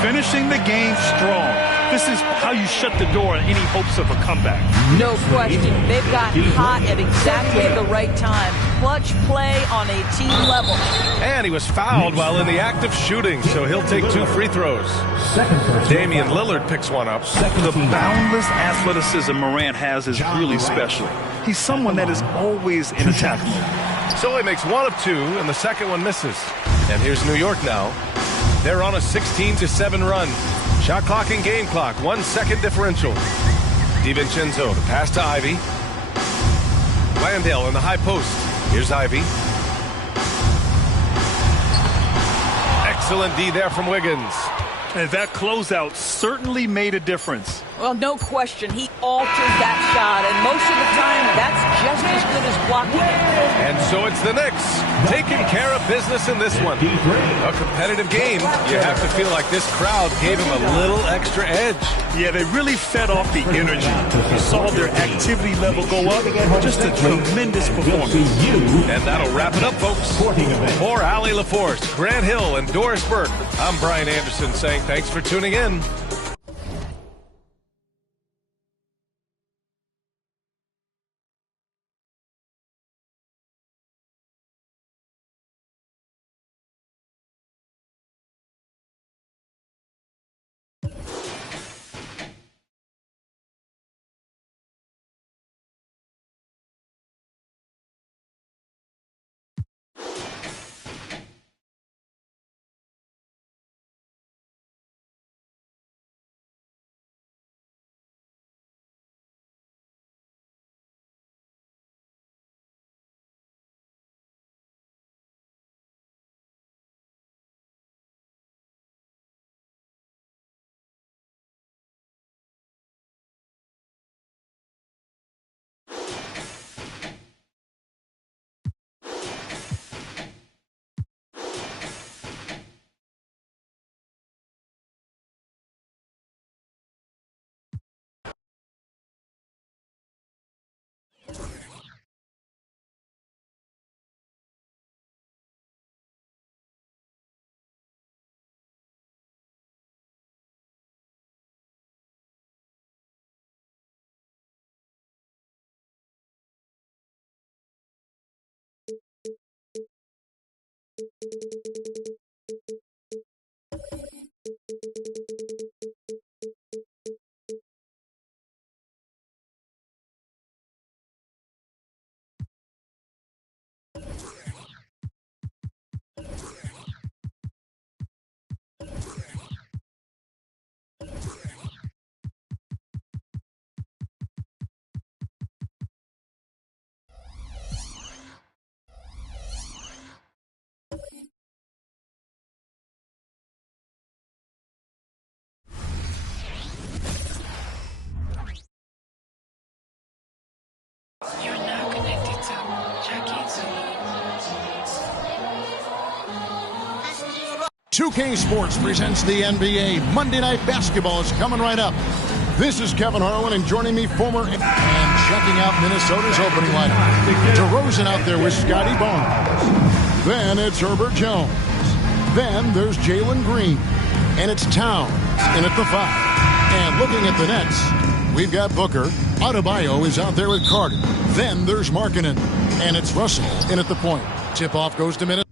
Finishing the game strong. This is how you shut the door on any hopes of a comeback. No question. They've gotten hot at exactly the right time. Clutch play on a team level. And he was fouled while in the act of shooting, so he'll take 2 free throws. Damian Lillard picks one up. The boundless athleticism Morant has is really special. He's someone that is always in attack mode. So he makes 1 of 2, and the second one misses. And here's New York now. They're on a 16-7 run. Shot clock and game clock, 1 second differential. DiVincenzo, the pass to Ivy. Landale in the high post. Here's Ivy. Excellent D there from Wiggins. And that closeout certainly made a difference. Well, no question. He altered that shot, and most of the time, that's just as good as blocking it. And so it's the Knicks taking care of business in this one. A competitive game. You have to feel like this crowd gave him a little extra edge. Yeah, they really fed off the energy. You saw their activity level go up. Just a tremendous performance. And that'll wrap it up, folks. For Allie LaForce, Grant Hill, and Doris Burke, I'm Brian Anderson saying thanks for tuning in. You're now connected to Jackie 2K Sports presents the NBA. Monday Night Basketball is coming right up. This is Kevin Harlan, and joining me, former and checking out Minnesota's opening lineup. DeRozan out there with Scotty Barnes. Then it's Herbert Jones. Then there's Jalen Green. And it's Towns in at the 5. And looking at the Nets, we've got Booker. Adebayo is out there with Carter. Then there's Markkanen. And it's Russell in at the point. Tip-off goes to Minnesota.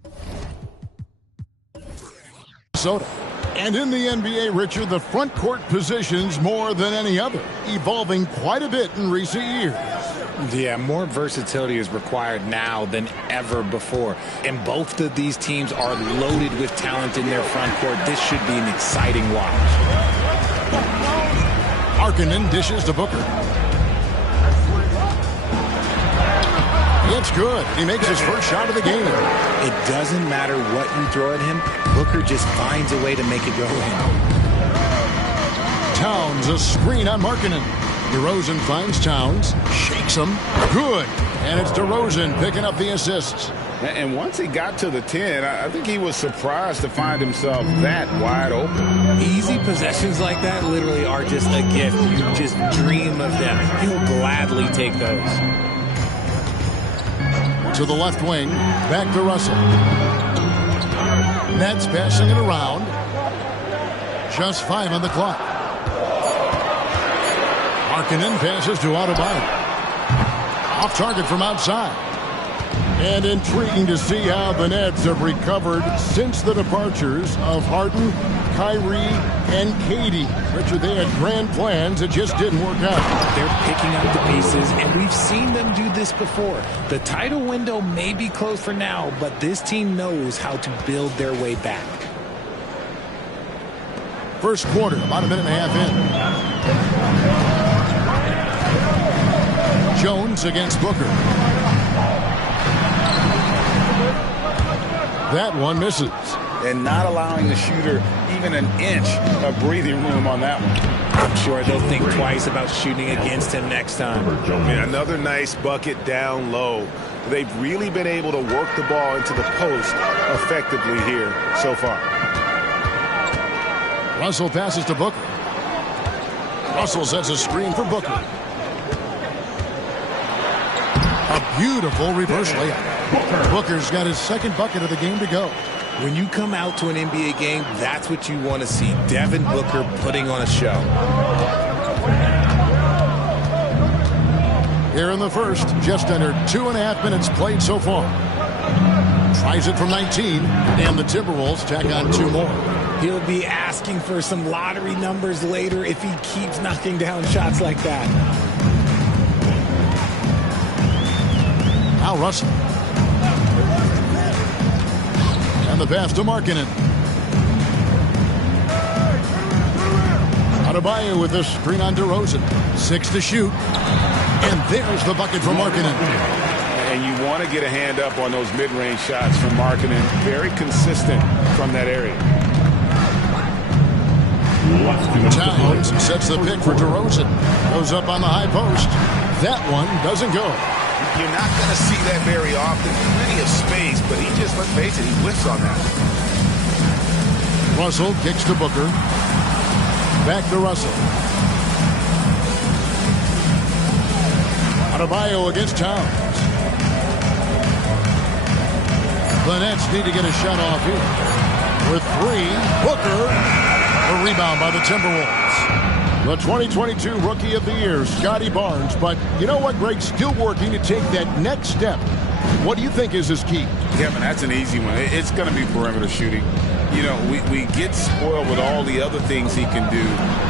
And in the NBA, Richard, the front court positions more than any other, evolving quite a bit in recent years. Yeah, more versatility is required now than ever before. And both of these teams are loaded with talent in their front court. This should be an exciting watch. Markkanen dishes to Booker. It's good. He makes his first shot of the game. It doesn't matter what you throw at him. Booker just finds a way to make it go in. Towns, a screen on Markkanen. DeRozan finds Towns, shakes him. Good. And it's DeRozan picking up the assists. And once he got to the 10, I think he was surprised to find himself that wide open. Easy possessions like that literally are just a gift. You just dream of them. He'll gladly take those. To the left wing, back to Russell. Nets passing it around. Just 5 on the clock. Markkanen passes to Adebayo. Off target from outside. And intriguing to see how the Nets have recovered since the departures of Harden, Kyrie, and KD. Richard, they had grand plans. It just didn't work out. They're picking up the pieces, and we've seen them do this before. The title window may be closed for now, but this team knows how to build their way back. First quarter, about a minute and a half in. Jones against Booker. That one misses. And not allowing the shooter even an inch of breathing room on that one. I'm sure they'll think twice about shooting against him next time. Yeah, another nice bucket down low. They've really been able to work the ball into the post effectively here so far. Russell passes to Booker. Russell sets a screen for Booker. A beautiful reverse layup. Booker's got his second bucket of the game to go. When you come out to an NBA game, that's what you want to see. Devin Booker putting on a show. Here in the first, just under 2.5 minutes played so far. Tries it from 19, and the Timberwolves tack on 2 more. He'll be asking for some lottery numbers later if he keeps knocking down shots like that. Now Russell. And the pass to Markkanen. Adebayo with the screen on DeRozan. 6 to shoot. And there's the bucket from Markkanen. And you want to get a hand up on those mid-range shots from Markkanen. Very consistent from that area. Towns sets the pick for DeRozan. Goes up on the high post. That one doesn't go. You're not going to see that very often. Plenty of space, but he just, let's face it, he whiffs on that. Russell kicks to Booker. Back to Russell. Adebayo against Towns. The Nets need to get a shot off here. With 3, Booker. A rebound by the Timberwolves. The 2022 Rookie of the Year, Scotty Barnes. But you know what, Greg? Still working to take that next step. What do you think is his key? Kevin, that's an easy one. It's going to be perimeter shooting. You know, we get spoiled with all the other things he can do,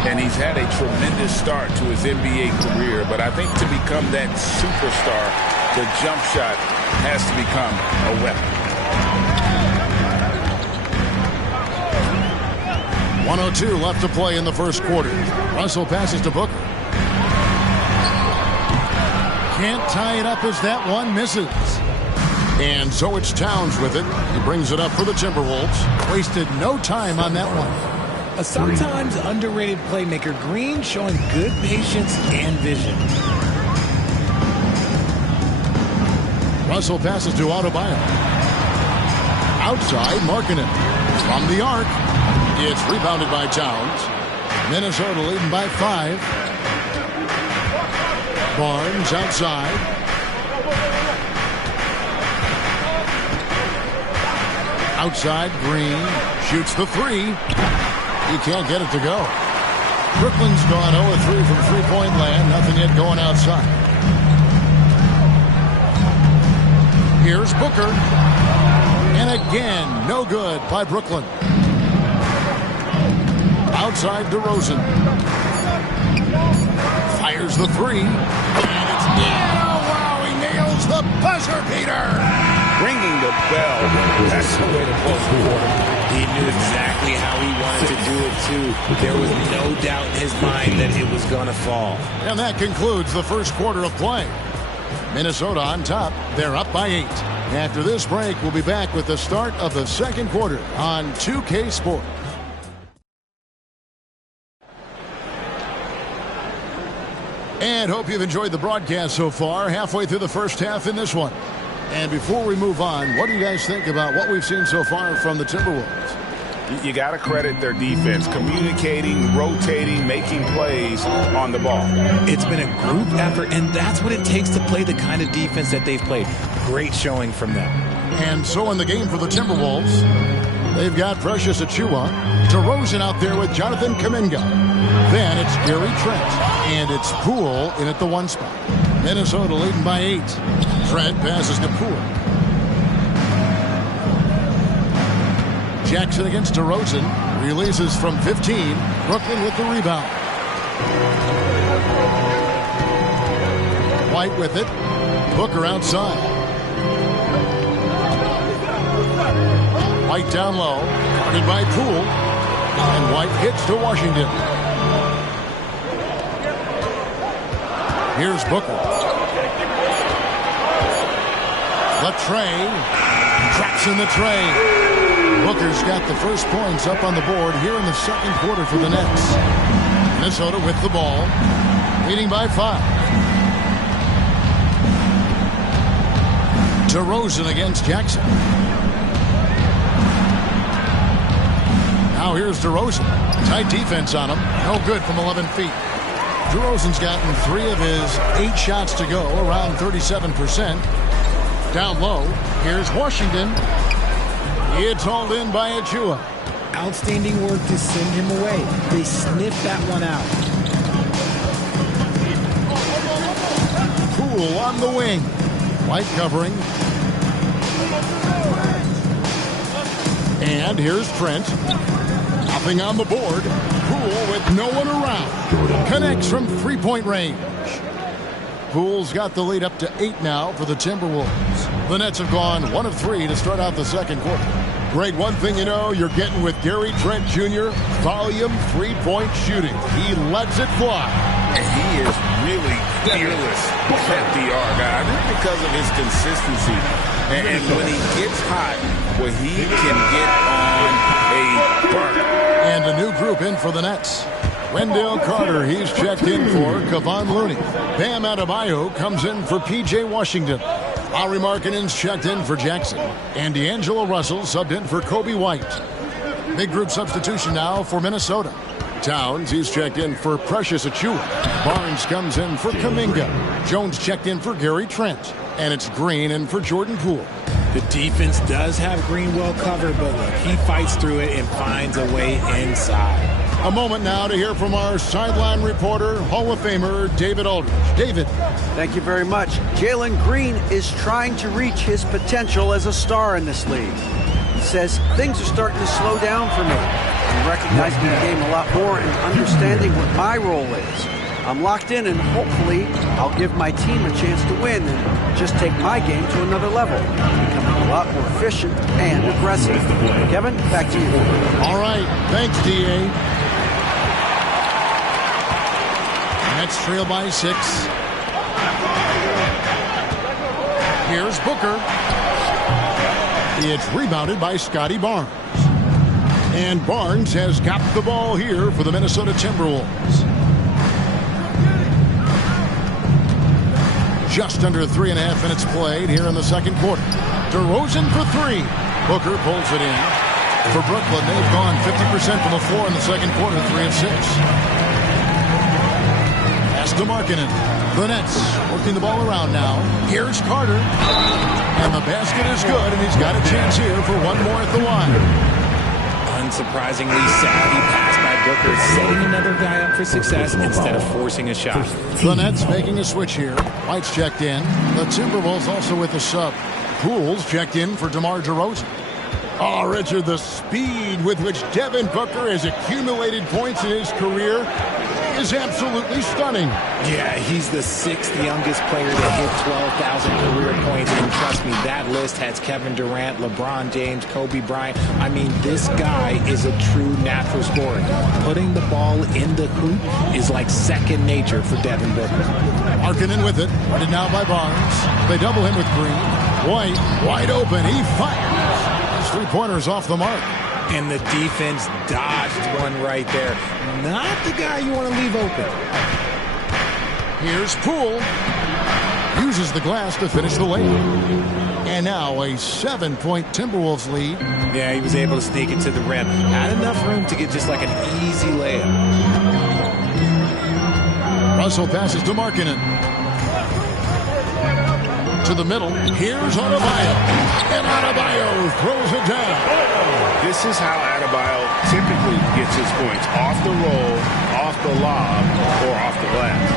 and he's had a tremendous start to his NBA career. But I think to become that superstar, the jump shot has to become a weapon. 1:02 left to play in the first quarter. Russell passes to Booker. Can't tie it up as that one misses. And so it's Towns with it. He brings it up for the Timberwolves. Wasted no time on that one. A sometimes underrated playmaker, Green, showing good patience and vision. Russell passes to Adebayo. Outside, Markkanen. From the arc. It's rebounded by Towns. Minnesota leading by 5. Barnes outside. Outside, Green shoots the 3. He can't get it to go. Brooklyn's gone 0-3 from three-point land. Nothing yet going outside. Here's Booker. And again, no good by Brooklyn. outside DeRozan. Fires the three. And it's in. Oh, wow, he nails the buzzer beater. Ringing the bell. That's the way to close the quarter. He knew exactly how he wanted to do it, too. There was no doubt in his mind that it was going to fall. And that concludes the first quarter of play. Minnesota on top. They're up by 8. After this break, we'll be back with the start of the second quarter on 2K Sport. And hope you've enjoyed the broadcast so far. Halfway through the first half in this one. And before we move on, what do you guys think about what we've seen so far from the Timberwolves? You got to credit their defense, communicating, rotating, making plays on the ball. It's been a group effort, and that's what it takes to play the kind of defense that they've played. Great showing from them. And so in the game for the Timberwolves, they've got Precious Achiuwa, DeRozan out there with Jonathan Kuminga. Then it's Gary Trent, and it's Poole in at the 1 spot. Minnesota leading by 8. Trent passes to Poole. Jackson against DeRozan. Releases from 15. Brooklyn with the rebound. White with it. Booker outside. White down low. Guarded by Poole. And White hits to Washington. Here's Booker. The tray. Traps in the tray. Booker's got the first points up on the board here in the second quarter for the Nets. Minnesota with the ball. Leading by 5. DeRozan against Jackson. Now here's DeRozan. Tight defense on him. No good from 11 feet. DeRozan's gotten 3 of his 8 shots to go, around 37%. Down low, here's Washington. It's hauled in by Achiuwa. Outstanding work to send him away. They sniffed that one out. Poole on the wing. White covering. And here's Trent. Nothing on the board. Poole with no one around. Connects from 3-point range. Poole's got the lead up to 8 now for the Timberwolves. The Nets have gone 1 of 3 to start out the second quarter. Great, one thing you know you're getting with Gary Trent Jr., volume 3-point shooting. He lets it fly. And he is really fearless at the arc. I think because of his consistency. And when he gets hot, well, he can get on a burn. And a new group in for the Nets. Wendell Carter, he's checked in for Kevon Looney. Bam Adebayo comes in for P.J. Washington. Lauri Markkanen's checked in for Jackson. And D'Angelo Russell subbed in for Kobe White. Big group substitution now for Minnesota. Towns, he's checked in for Precious Achiuwa. Barnes comes in for Kuminga. Jones checked in for Gary Trent. And it's Green in for Jordan Poole. The defense does have Green well covered, but look, he fights through it and finds a way inside. A moment now to hear from our sideline reporter, Hall of Famer David Aldridge. David. Thank you very much. Jalen Green is trying to reach his potential as a star in this league. He says things are starting to slow down for me. I'm recognizing the game a lot more and understanding what my role is. I'm locked in, and hopefully I'll give my team a chance to win and just take my game to another level, becoming a lot more efficient and aggressive. Kevin, back to you. All right. Thanks, D.A. Nets trail by 6. Here's Booker. It's rebounded by Scotty Barnes. And Barnes has got the ball here for the Minnesota Timberwolves. Just under 3.5 minutes played here in the second quarter. DeRozan for 3. Booker pulls it in. For Brooklyn, they've gone 50% from the floor in the second quarter, 3 of 6. Pass to Markkanen. The Nets working the ball around now. Here's Carter. And the basket is good, and he's got a chance here for one more at the line. Unsurprisingly savvy pass by Booker, setting another guy up for success instead of forcing a shot. The Nets making a switch here. White's checked in. The Timberwolves also with a sub. Poole's checked in for DeMar DeRozan. Oh, Richard, the speed with which Devin Booker has accumulated points in his career is absolutely stunning. Yeah, he's the 6th youngest player to hit 12,000 career points. And trust me, that list has Kevin Durant, LeBron James, Kobe Bryant. I mean, this guy is a true natural scorer. Putting the ball in the hoop is like second nature for Devin Booker. Markkanen with it. Guarded now by Barnes. They double him with Green. White, wide open. He fires. His three-pointer's off the mark. And the defense dodged one right there. Not the guy you want to leave open. Here's Poole. Uses the glass to finish the layup. And now a 7-point Timberwolves lead. Yeah, he was able to sneak it to the rim. Had enough room to get just like an easy layup. Russell passes to Markkanen. To the middle. Here's Adebayo. And Adebayo throws it down. This is how Adebayo typically gets his points. Off the roll, off the lob, or off the glass.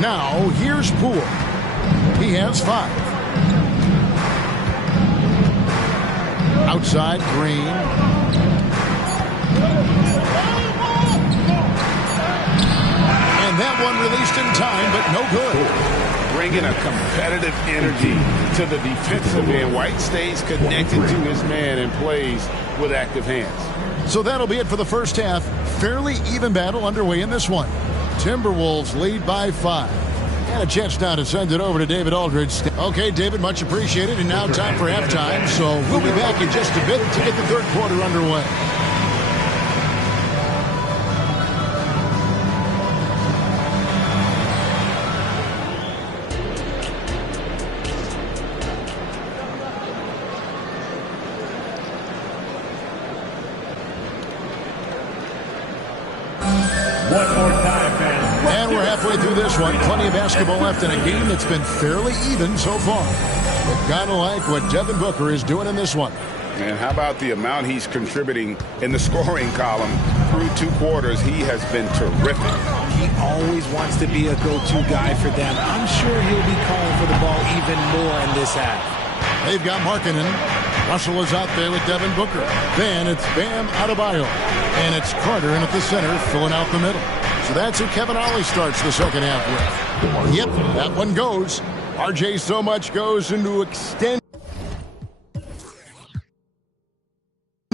Now, here's Poole. He has 5. Outside, Green. And that one released in time, but no good. Bringing a competitive energy to the defensive end. White stays connected to his man and plays with active hands. So that'll be it for the first half. Fairly even battle underway in this one. Timberwolves lead by 5. And a chance now to send it over to David Aldridge. Okay, David, much appreciated. And now time for halftime. So we'll be back in just a bit to get the third quarter underway. Through this one, plenty of basketball left in a game that's been fairly even so far. But gotta like what Devin Booker is doing in this one. And how about the amount he's contributing in the scoring column through 2 quarters? He has been terrific. He always wants to be a go-to guy for them. I'm sure he'll be calling for the ball even more in this half. They've got Markkanen. Russell is out there with Devin Booker. Then it's Bam Adebayo. And it's Carter in at the center, filling out the middle. So that's who Kevin Ollie starts the second half with. Yep, that one goes. RJ so much goes into extending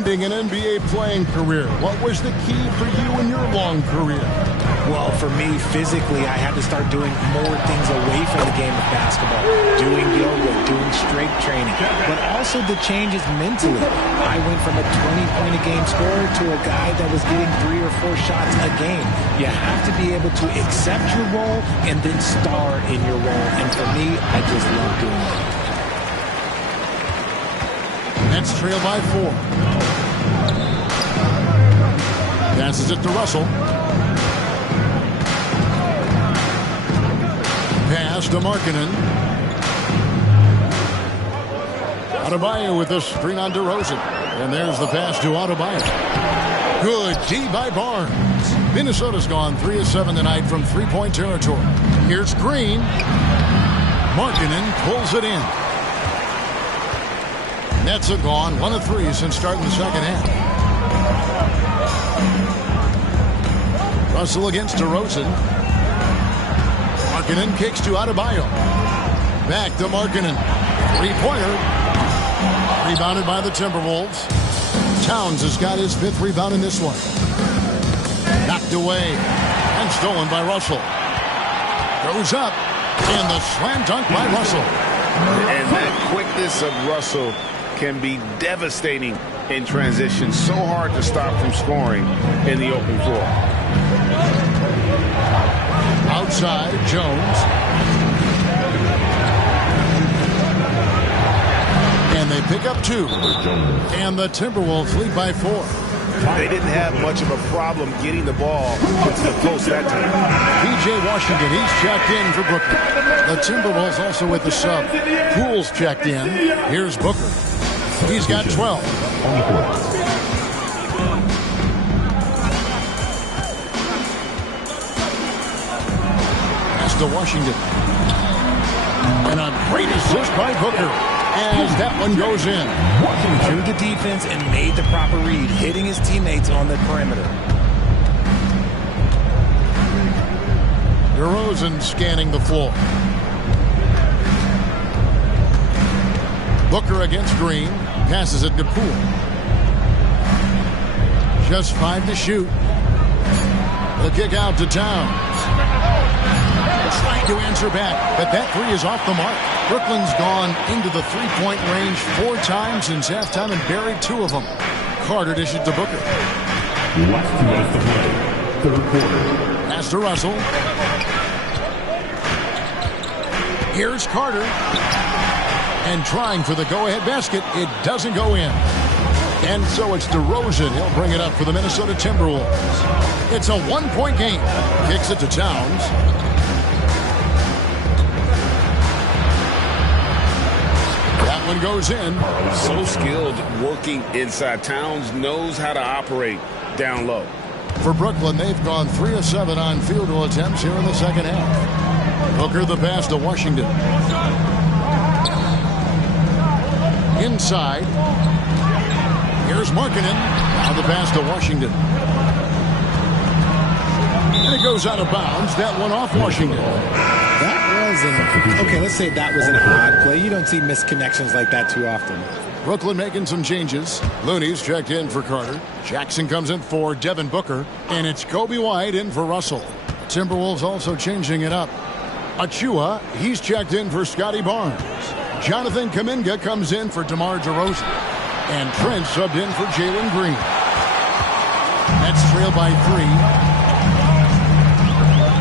an NBA playing career. What was the key for you in your long career? Well, for me, physically, I had to start doing more things away from the game of basketball. Doing yoga, doing strength training, but also the changes mentally. I went from a 20-point-a-game scorer to a guy that was getting 3 or 4 shots a game. You have to be able to accept your role and then star in your role. And for me, I just love doing it. Nets trail by 4. Passes it to Russell. Pass to Markkanen. Adebayo with the screen on DeRozan. And there's the pass to Adebayo. Good D by Barnes. Minnesota's gone 3 of 7 tonight from 3-point territory. Here's Green. Markkanen pulls it in. Nets have gone 1 of 3 since starting the second half. Russell against DeRozan. Markkanen kicks to Adebayo. Back to Markkanen. 3-pointer. Rebounded by the Timberwolves. Towns has got his 5th rebound in this one. Knocked away and stolen by Russell. Goes up. And the slam dunk by Russell. And that quickness of Russell can be devastating in transition. So hard to stop from scoring in the open floor. Outside, Jones. And they pick up 2. And the Timberwolves lead by 4. They didn't have much of a problem getting the ball into the post that time. P.J. Washington, he's checked in for Brooklyn. The Timberwolves also with the sub. Poole's checked in. Here's Booker. He's got 12. Pass to Washington. And a great assist by Booker as that one goes in. Threw the defense and made the proper read, hitting his teammates on the perimeter. DeRozan scanning the floor. Booker against Green. Passes it to Poole. Just 5 to shoot. The kick out to Towns. Trying to answer back, but that three is off the mark. Brooklyn's gone into the three-point range 4 times since halftime and buried 2 of them. Carter dishes to Booker. Last 2 minutes to play. Third quarter. Pass to Russell. Here's Carter. And trying for the go-ahead basket. It doesn't go in. And so it's DeRozan. He'll bring it up for the Minnesota Timberwolves. It's a 1-point game. Kicks it to Towns. That one goes in. So skilled working inside. Towns knows how to operate down low. For Brooklyn, they've gone 3 of 7 on field goal attempts here in the second half. Booker the pass to Washington. Inside. Here's Markkanen. Now the pass to Washington. And it goes out of bounds. That one off Washington. That was okay, let's say that was an odd play. You don't see misconnections like that too often. Brooklyn making some changes. Looney's checked in for Carter. Jackson comes in for Devin Booker. And it's Kobe White in for Russell. Timberwolves also changing it up. Achua, he's checked in for Scotty Barnes. Jonathan Kuminga comes in for DeMar DeRozan. And Trent subbed in for Jalen Green. Nets trail by 3.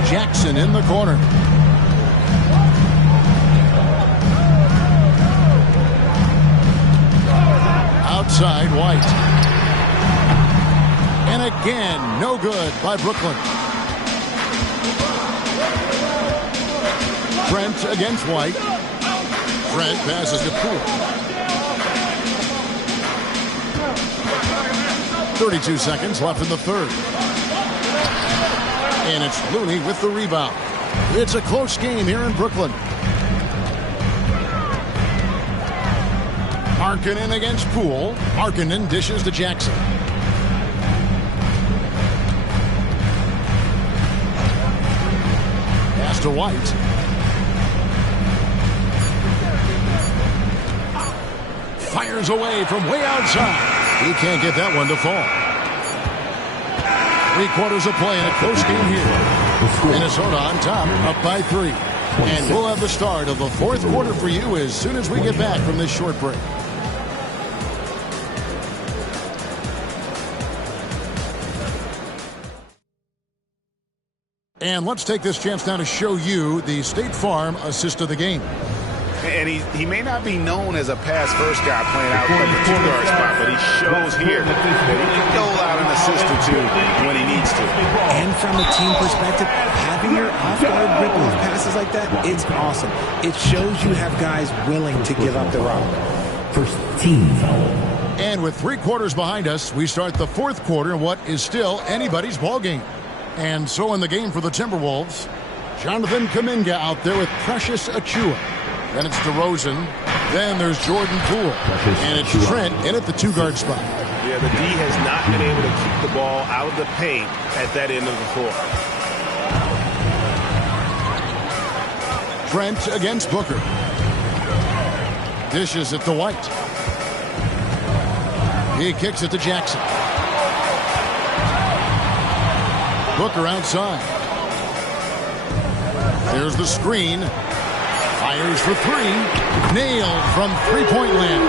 Jackson in the corner. Outside, White. And again, no good by Brooklyn. Trent against White. Trent passes to Poole. 32 seconds left in the third. And it's Looney with the rebound. It's a close game here in Brooklyn. Markkanen against Poole. Markkanen dishes to Jackson. Pass to White. Fires away from way outside. He can't get that one to fall. 3 quarters of play in a close game here. Minnesota on top, up by 3. And we'll have the start of the 4th quarter for you as soon as we get back from this short break. And let's take this chance now to show you the State Farm assist of the game. And he may not be known as a pass-first guy playing out of the 2-guard spot, but he shows here that he can dole out an assist or 2 when he needs to. And from a team perspective, having your off-guard rip-off passes like that, it's awesome. It shows you have guys willing to give up the rock. First team foul. And with 3 quarters behind us, we start the 4th quarter in what is still anybody's ball game. And so in the game for the Timberwolves, Jonathan Kuminga out there with Precious Achua. Then it's DeRozan. Then there's Jordan Poole. And it's Trent in at the 2-guard spot. Yeah, the D has not been able to keep the ball out of the paint at that end of the floor. Trent against Booker. Dishes it to White. He kicks it to Jackson. Booker outside. There's the screen. Fires for 3. Nailed from 3-point land.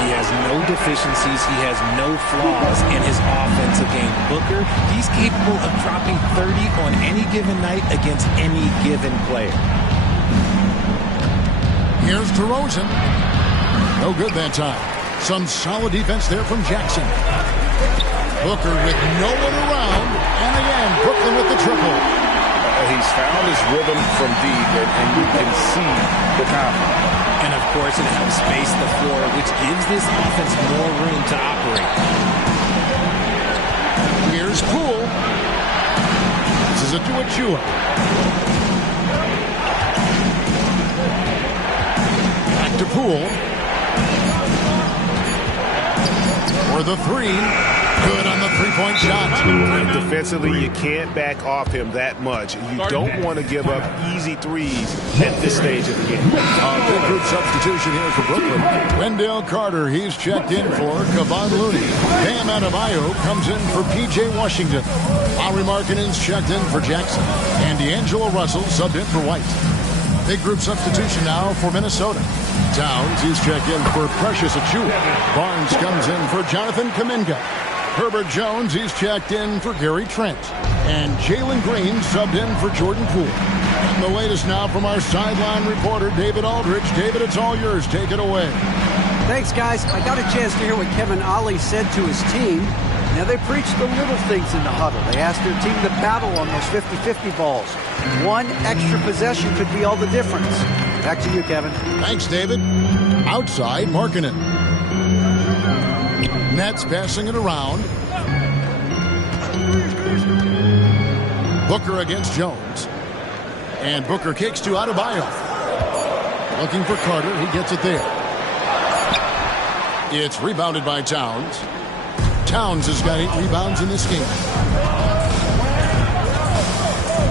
He has no deficiencies. He has no flaws in his offensive game. Booker, he's capable of dropping 30 on any given night against any given player. Here's DeRozan. No good that time. Some solid defense there from Jackson. Booker with no one around. And again, Brooklyn with the triple. He's found his rhythm from deep, and you can see the confidence. And, of course, it helps space the floor, which gives this offense more room to operate. Here's Poole. This is a Achua. to Poole. For the three. Good on the three-point shot. Defensively, you can't back off him that much. You don't want to give up easy threes at this stage of the game. Big group substitution here for Brooklyn. Wendell Carter, he's checked in for Kevon Looney. Bam Adebayo comes in for P.J. Washington. Lauri Markkanen's checked in for Jackson. And D'Angelo Russell subbed in for White. Big group substitution now for Minnesota. Towns, he's checked in for Precious Achiuwa. Barnes comes in for Jonathan Kuminga. Herbert Jones, he's checked in for Gary Trent. And Jalen Green subbed in for Jordan Poole. And the latest now from our sideline reporter, David Aldridge. David, it's all yours. Take it away. Thanks, guys. I got a chance to hear what Kevin Ollie said to his team. Now, they preached the little things in the huddle. They asked their team to battle on those 50-50 balls. One extra possession could be all the difference. Back to you, Kevin. Thanks, David. Outside, Markkanen. Nets passing it around. Booker against Jones. And Booker kicks to Adebayo. Looking for Carter. He gets it there. It's rebounded by Towns. Towns has got 8 rebounds in this game.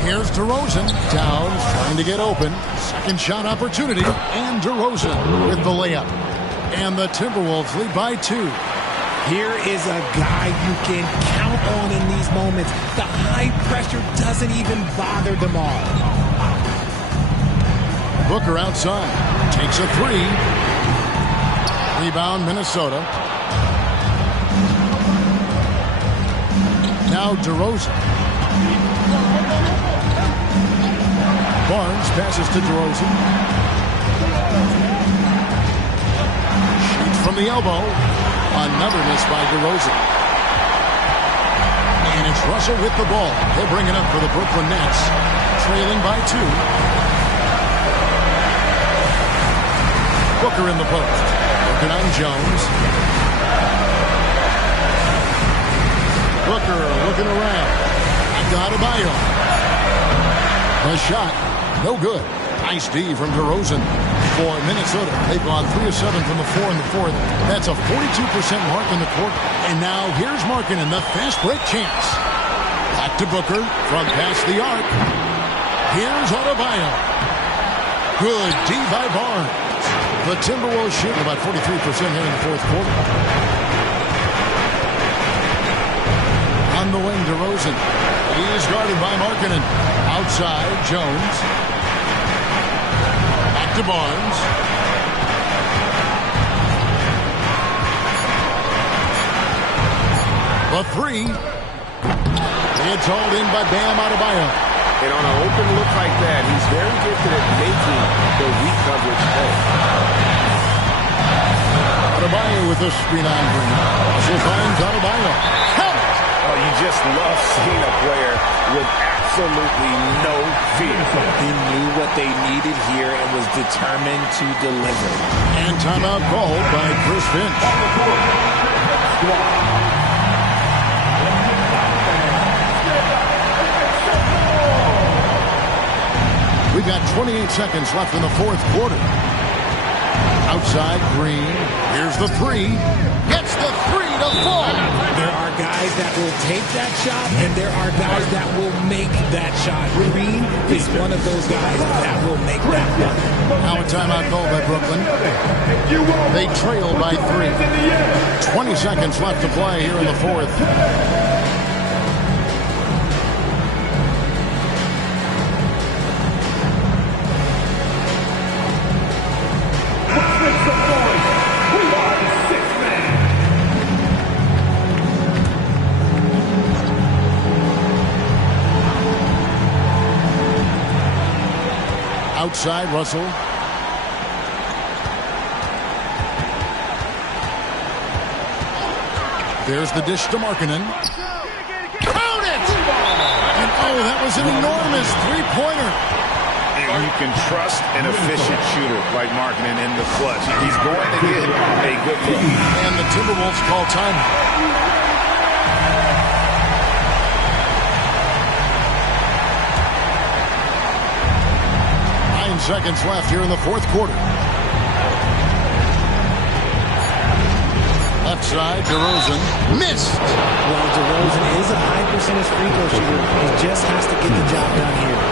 Here's DeRozan. Towns trying to get open. Second shot opportunity. And DeRozan with the layup. And the Timberwolves lead by 2. Here is a guy you can count on in these moments. The high pressure doesn't even bother them all. Booker outside. Takes a 3. Rebound Minnesota. Now DeRozan. Barnes passes to DeRozan. Shoots from the elbow. Another miss by DeRozan. And it's Russell with the ball. He'll bring it up for the Brooklyn Nets. Trailing by 2. Booker in the post. Looking on Jones. Booker looking around. And Adebayo. The shot. No good. Nice D from DeRozan for Minnesota. They've gone 3 of 7 from the floor in the fourth. That's a 42% mark in the quarter. And now here's Markkanen, the fast break chance. Back to Booker from past the arc. Here's Adebayo. Good D by Barnes. The Timberwolves shooting about 43% here in the fourth quarter. On the wing, DeRozan. He is guarded by Markkanen. Outside, Jones. Back to Barnes. The 3. It's hauled in by Bam Adebayo. And on an open look like that, he's very gifted at making the weak coverage pay. Adebayo with a screen on Green. Also finds Adebayo. Oh, you just love seeing a player with absolutely no fear. He knew what they needed here and was determined to deliver. And timeout called by Chris Finch. We've got 28 seconds left in the fourth quarter. Outside, Green. Here's the 3. Gets the 3 to fall. There are guys that will take that shot, and there are guys that will make that shot. Green is one of those guys that will make that one. Now a timeout called by Brooklyn. They trail by 3. 20 seconds left to play here in the fourth. Outside, Russell. There's the dish to Markkanen. Count it! And oh, that was an enormous three-pointer. And you can trust an efficient shooter like Markkanen in the clutch. He's going to get a good look. And the Timberwolves call timeout. 9 seconds left here in the fourth quarter. side. DeRozan missed. Well, DeRozan is a high percentage free throw shooter. He just has to get the job done here.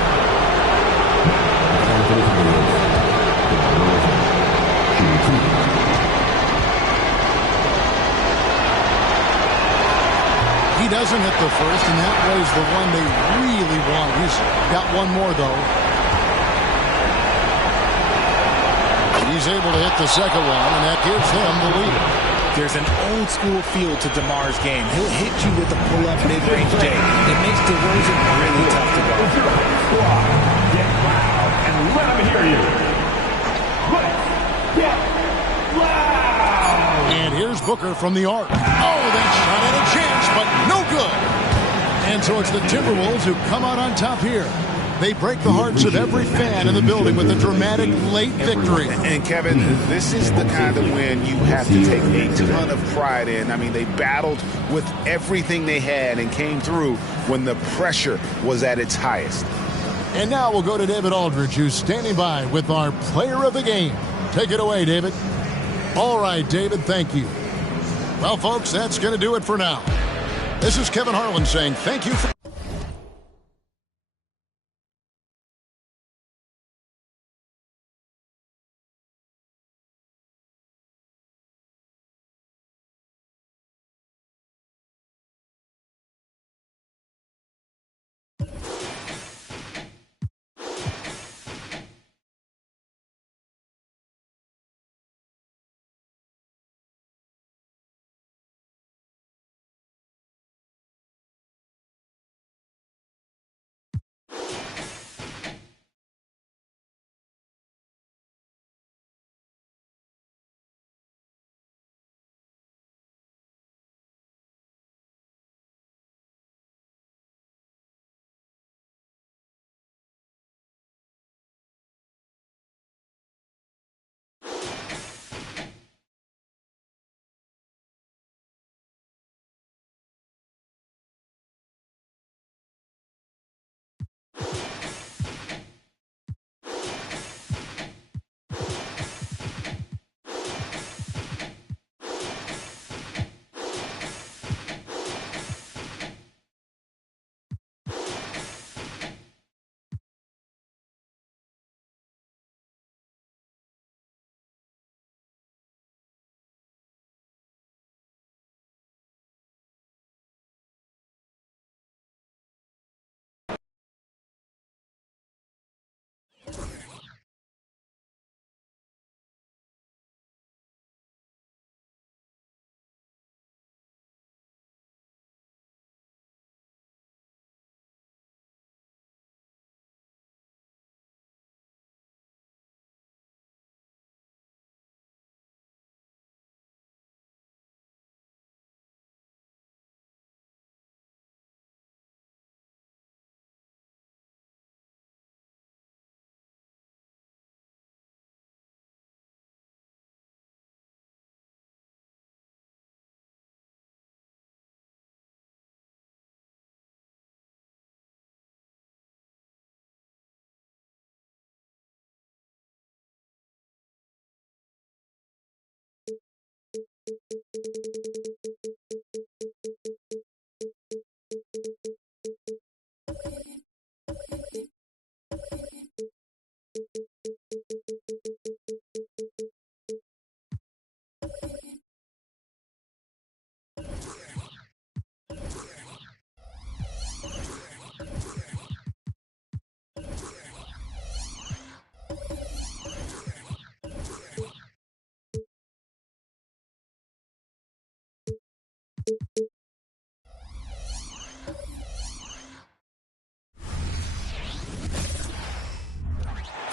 He doesn't hit the first, and that was the one they really want. He's got one more, though. He's able to hit the second one, and that gives him the lead. There's an old-school feel to DeMar's game. He'll hit you with a pull-up mid-range J. It makes DeRozan really tough to guard. Get loud and let him hear you. Let's get loud. And here's Booker from the arc. Oh, that shot had a chance, but no good. And so it's the Timberwolves who come out on top here. They break the hearts of every fan in the building with a dramatic late victory. And Kevin, this is the kind of win you have to take a ton of pride in. I mean, they battled with everything they had and came through when the pressure was at its highest. And now we'll go to David Aldridge, who's standing by with our player of the game. Take it away, David. All right, David, thank you. Well, folks, that's going to do it for now. This is Kevin Harlan saying thank you for...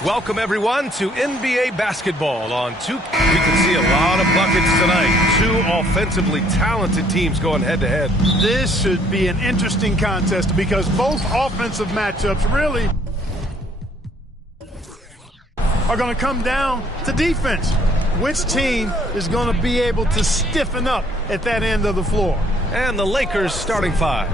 Welcome, everyone, to NBA basketball on 2. We can see a lot of buckets tonight. Two offensively talented teams going head-to-head. This should be an interesting contest because both offensive matchups really are going to come down to defense. Which team is going to be able to stiffen up at that end of the floor? And the Lakers starting five.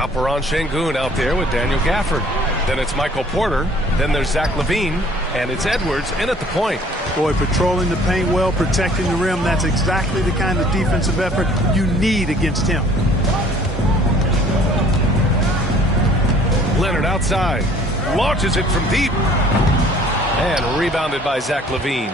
Alperon Şengün out there with Daniel Gafford. Then it's Michael Porter. Then there's Zach LaVine. And it's Edwards in at the point. Boy, patrolling the paint well, protecting the rim. That's exactly the kind of defensive effort you need against him. Leonard outside. Launches it from deep. And rebounded by Zach LaVine.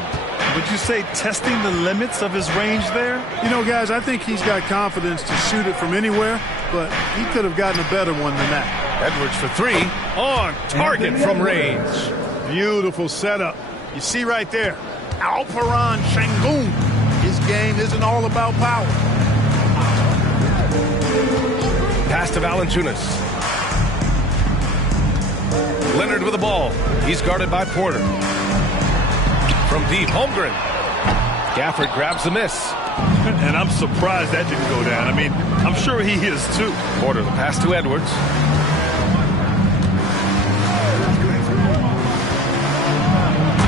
Would you say testing the limits of his range there? You know, guys, I think he's got confidence to shoot it from anywhere, but he could have gotten a better one than that. Edwards for three. On target from range. Beautiful setup. You see right there, Alperon Şengün. His game isn't all about power. Pass to Valanciunas. Leonard with the ball. He's guarded by Porter. From deep, Holmgren. Gafford grabs the miss. And I'm surprised that didn't go down. I mean, I'm sure he is too. Porter, the pass to Edwards.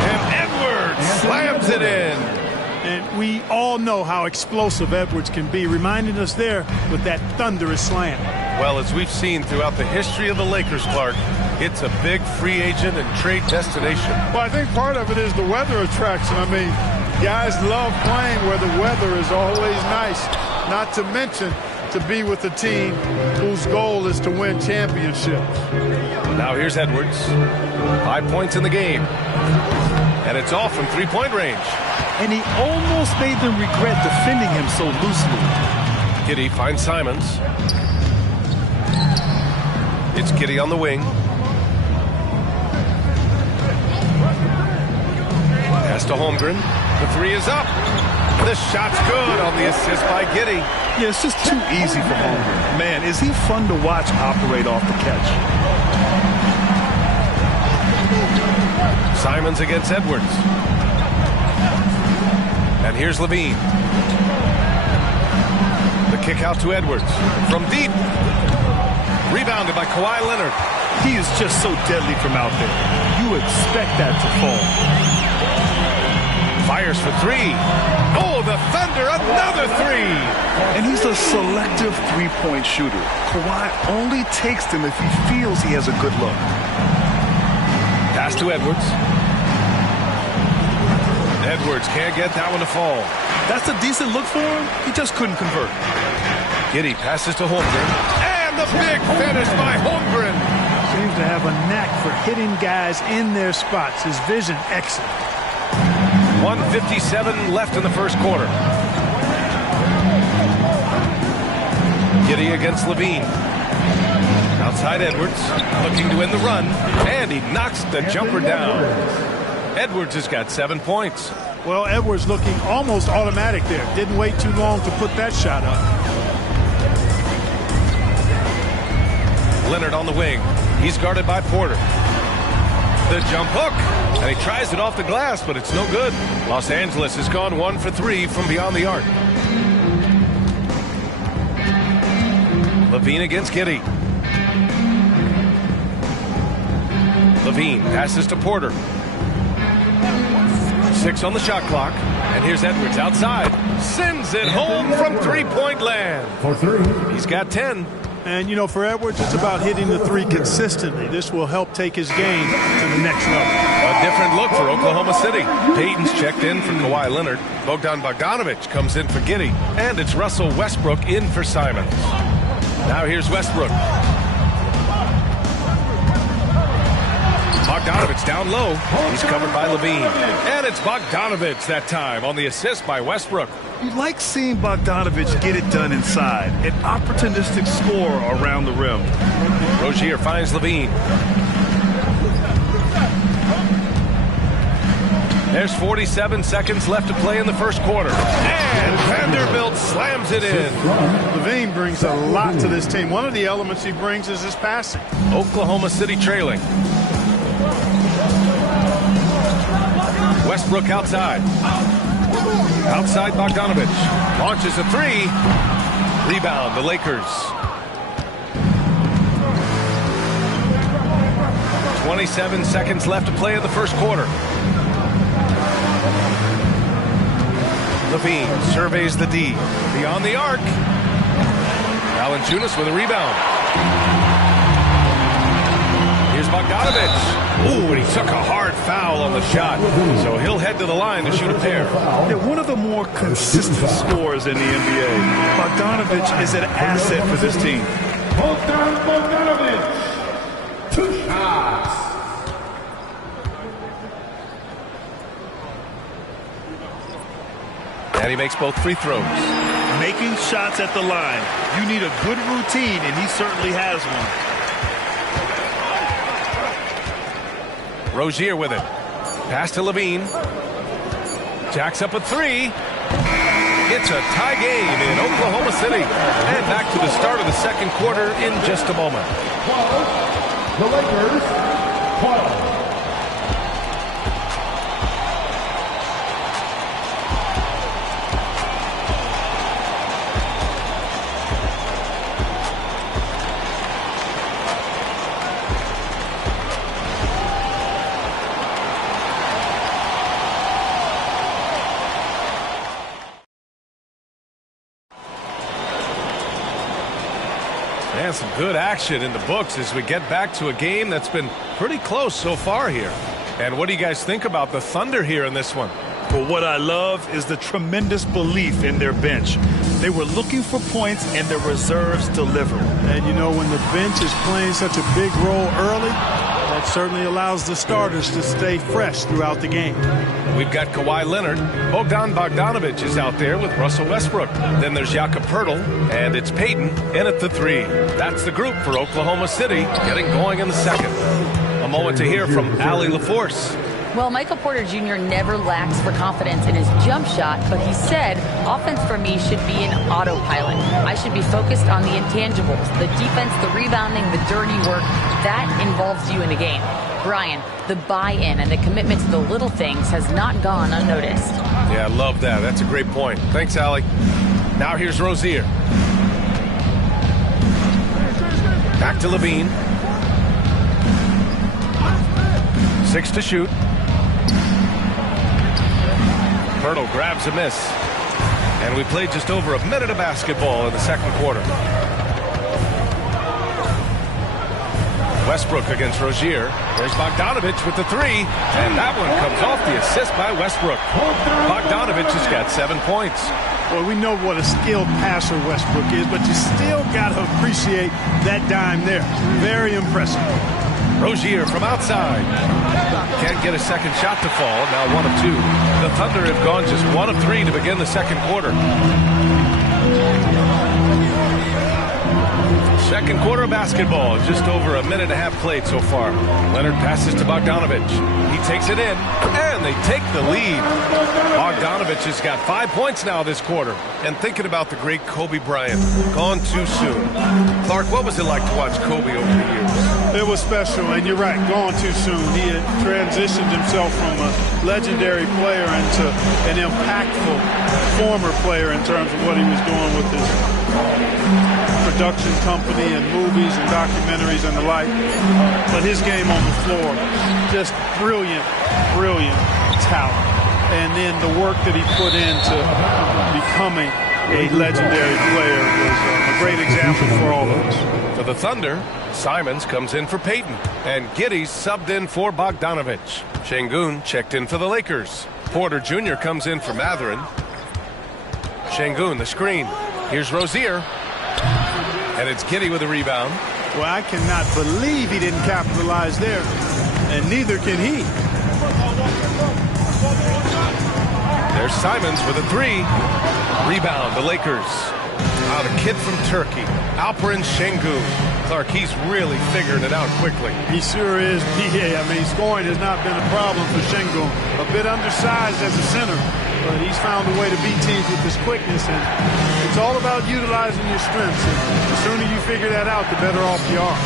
And Edwards slams it in. And we all know how explosive Edwards can be, reminding us there with that thunderous slam. Well, as we've seen throughout the history of the Lakers, Clark, it's a big free agent and trade destination. Well, I think part of it is the weather attraction. I mean, guys love playing where the weather is always nice, not to mention to be with a team whose goal is to win championships. Now here's Edwards. 5 points in the game. And it's all from three-point range. And he almost made them regret defending him so loosely. Giddey finds Simons. It's Giddey on the wing. Pass to Holmgren. The three is up. The shot's good on the assist by Giddey. Yeah, it's just too easy for Holmgren. Man, is he fun to watch operate off the catch. Simons against Edwards. And here's LaVine. The kick out to Edwards. From deep. Rebounded by Kawhi Leonard. He is just so deadly from out there. You expect that to fall. Fires for three. Oh, the Thunder, another three. And he's a selective three-point shooter. Kawhi only takes them if he feels he has a good look. Pass to Edwards. Edwards can't get that one to fall. That's a decent look for him. He just couldn't convert. Giddey passes to Holmgren. And the big finish by Holmgren. Seems to have a knack for hitting guys in their spots. His vision excellent. 1:57 left in the first quarter. Giddey against LaVine. Outside Edwards, looking to end the run, and he knocks the jumper down. Edwards has got 7 points. Well, Edwards looking almost automatic there. Didn't wait too long to put that shot up. Leonard on the wing. He's guarded by Porter. The jump hook, and he tries it off the glass, but it's no good. Los Angeles has gone 1 for 3 from beyond the arc. LaVine against Giddey. LaVine passes to Porter. 6 on the shot clock, and here's Edwards outside. Sends it home from three-point land. For three. He's got 10. And, you know, for Edwards, it's about hitting the three consistently. This will help take his game to the next level. A different look for Oklahoma City. Payton's checked in for Kawhi Leonard. Bogdan Bogdanović comes in for Giddey. And it's Russell Westbrook in for Simons. Now here's Westbrook. Bogdanović down low. He's covered by LaVine. And it's Bogdanović that time on the assist by Westbrook. You like seeing Bogdanović get it done inside. An opportunistic scorer around the rim. Rozier finds LaVine. There's 47 seconds left to play in the first quarter. And Vanderbilt slams it in. LaVine brings a lot to this team. One of the elements he brings is his passing. Oklahoma City trailing. Westbrook outside. Outside Bogdanović. Launches a three. Rebound, the Lakers. 27 seconds left to play in the first quarter. LaVine surveys the D. Beyond the arc. Valanciunas with a rebound. Here's Bogdanovich. Ooh, and he took a hard foul on the shot. So he'll head to the line to shoot a pair. Yeah, one of the more consistent scorers in the NBA. Bogdanovich is an asset for this team. Bogdanovich. 2 shots. And he makes both free throws. Making shots at the line. You need a good routine, and he certainly has one. Rozier with it. Pass to Levine. Jacks up a 3. It's a tie game in Oklahoma City. And back to the start of the second quarter in just a moment. 12. The Lakers, 12. And some good action in the books as we get back to a game that's been pretty close so far here. And what do you guys think about the Thunder here in this one? Well, what I love is the tremendous belief in their bench. They were looking for points, and their reserves deliver. And, you know, when the bench is playing such a big role early, that certainly allows the starters to stay fresh throughout the game. We've got Kawhi Leonard. Bogdanovich is out there with Russell Westbrook. Then there's Jakob Poeltl, and it's Payton in at the 3. That's the group for Oklahoma City getting going in the second. A moment to hear from Allie LaForce. Well, Michael Porter Jr. never lacks for confidence in his jump shot, but he said, offense for me should be an autopilot. I should be focused on the intangibles, the defense, the rebounding, the dirty work. That involves you in a game. Brian, the buy-in and the commitment to the little things has not gone unnoticed. Yeah, I love that. That's a great point. Thanks, Allie. Now here's Rozier. Back to Levine. 6 to shoot. Poeltl grabs a miss. And we played just over a minute of basketball in the second quarter. Westbrook against Rozier. There's Bogdanovich with the 3. And that one comes off the assist by Westbrook. Bogdanovich has got 7 points. Well, we know what a skilled passer Westbrook is, but you still got to appreciate that dime there. Very impressive. Rozier from outside. Can't get a second shot to fall. Now 1 of 2. The Thunder have gone just 1 of 3 to begin the second quarter. Second quarter of basketball. Just over a minute and a half played so far. Leonard passes to Bogdanovich. He takes it in, and they take the lead. Bogdanovich has got 5 points now this quarter. And thinking about the great Kobe Bryant, gone too soon. Clark, what was it like to watch Kobe over the years? It was special, and you're right, gone too soon. He had transitioned himself from a legendary player into an impactful former player in terms of what he was doing with his production company and movies and documentaries and the like. But his game on the floor, just brilliant, brilliant talent. And then the work that he put into becoming a legendary player was a great example for all of us. For the Thunder, Simons comes in for Payton, and Giddey's subbed in for Bogdanovich. Şengün checked in for the Lakers. Porter Jr. comes in for Mathurin. Şengün, the screen. Here's Rozier. And it's Giddey with a rebound. Well, I cannot believe he didn't capitalize there, and neither can he. There's Simons with a 3. Rebound, the Lakers. The kid from Turkey, Alperen Şengün. Clark, he's really figuring it out quickly. He sure is, BA. I mean, scoring has not been a problem for Şengün. A bit undersized as a center, but he's found a way to beat teams with his quickness, and it's all about utilizing your strengths. And the sooner you figure that out, the better off you are.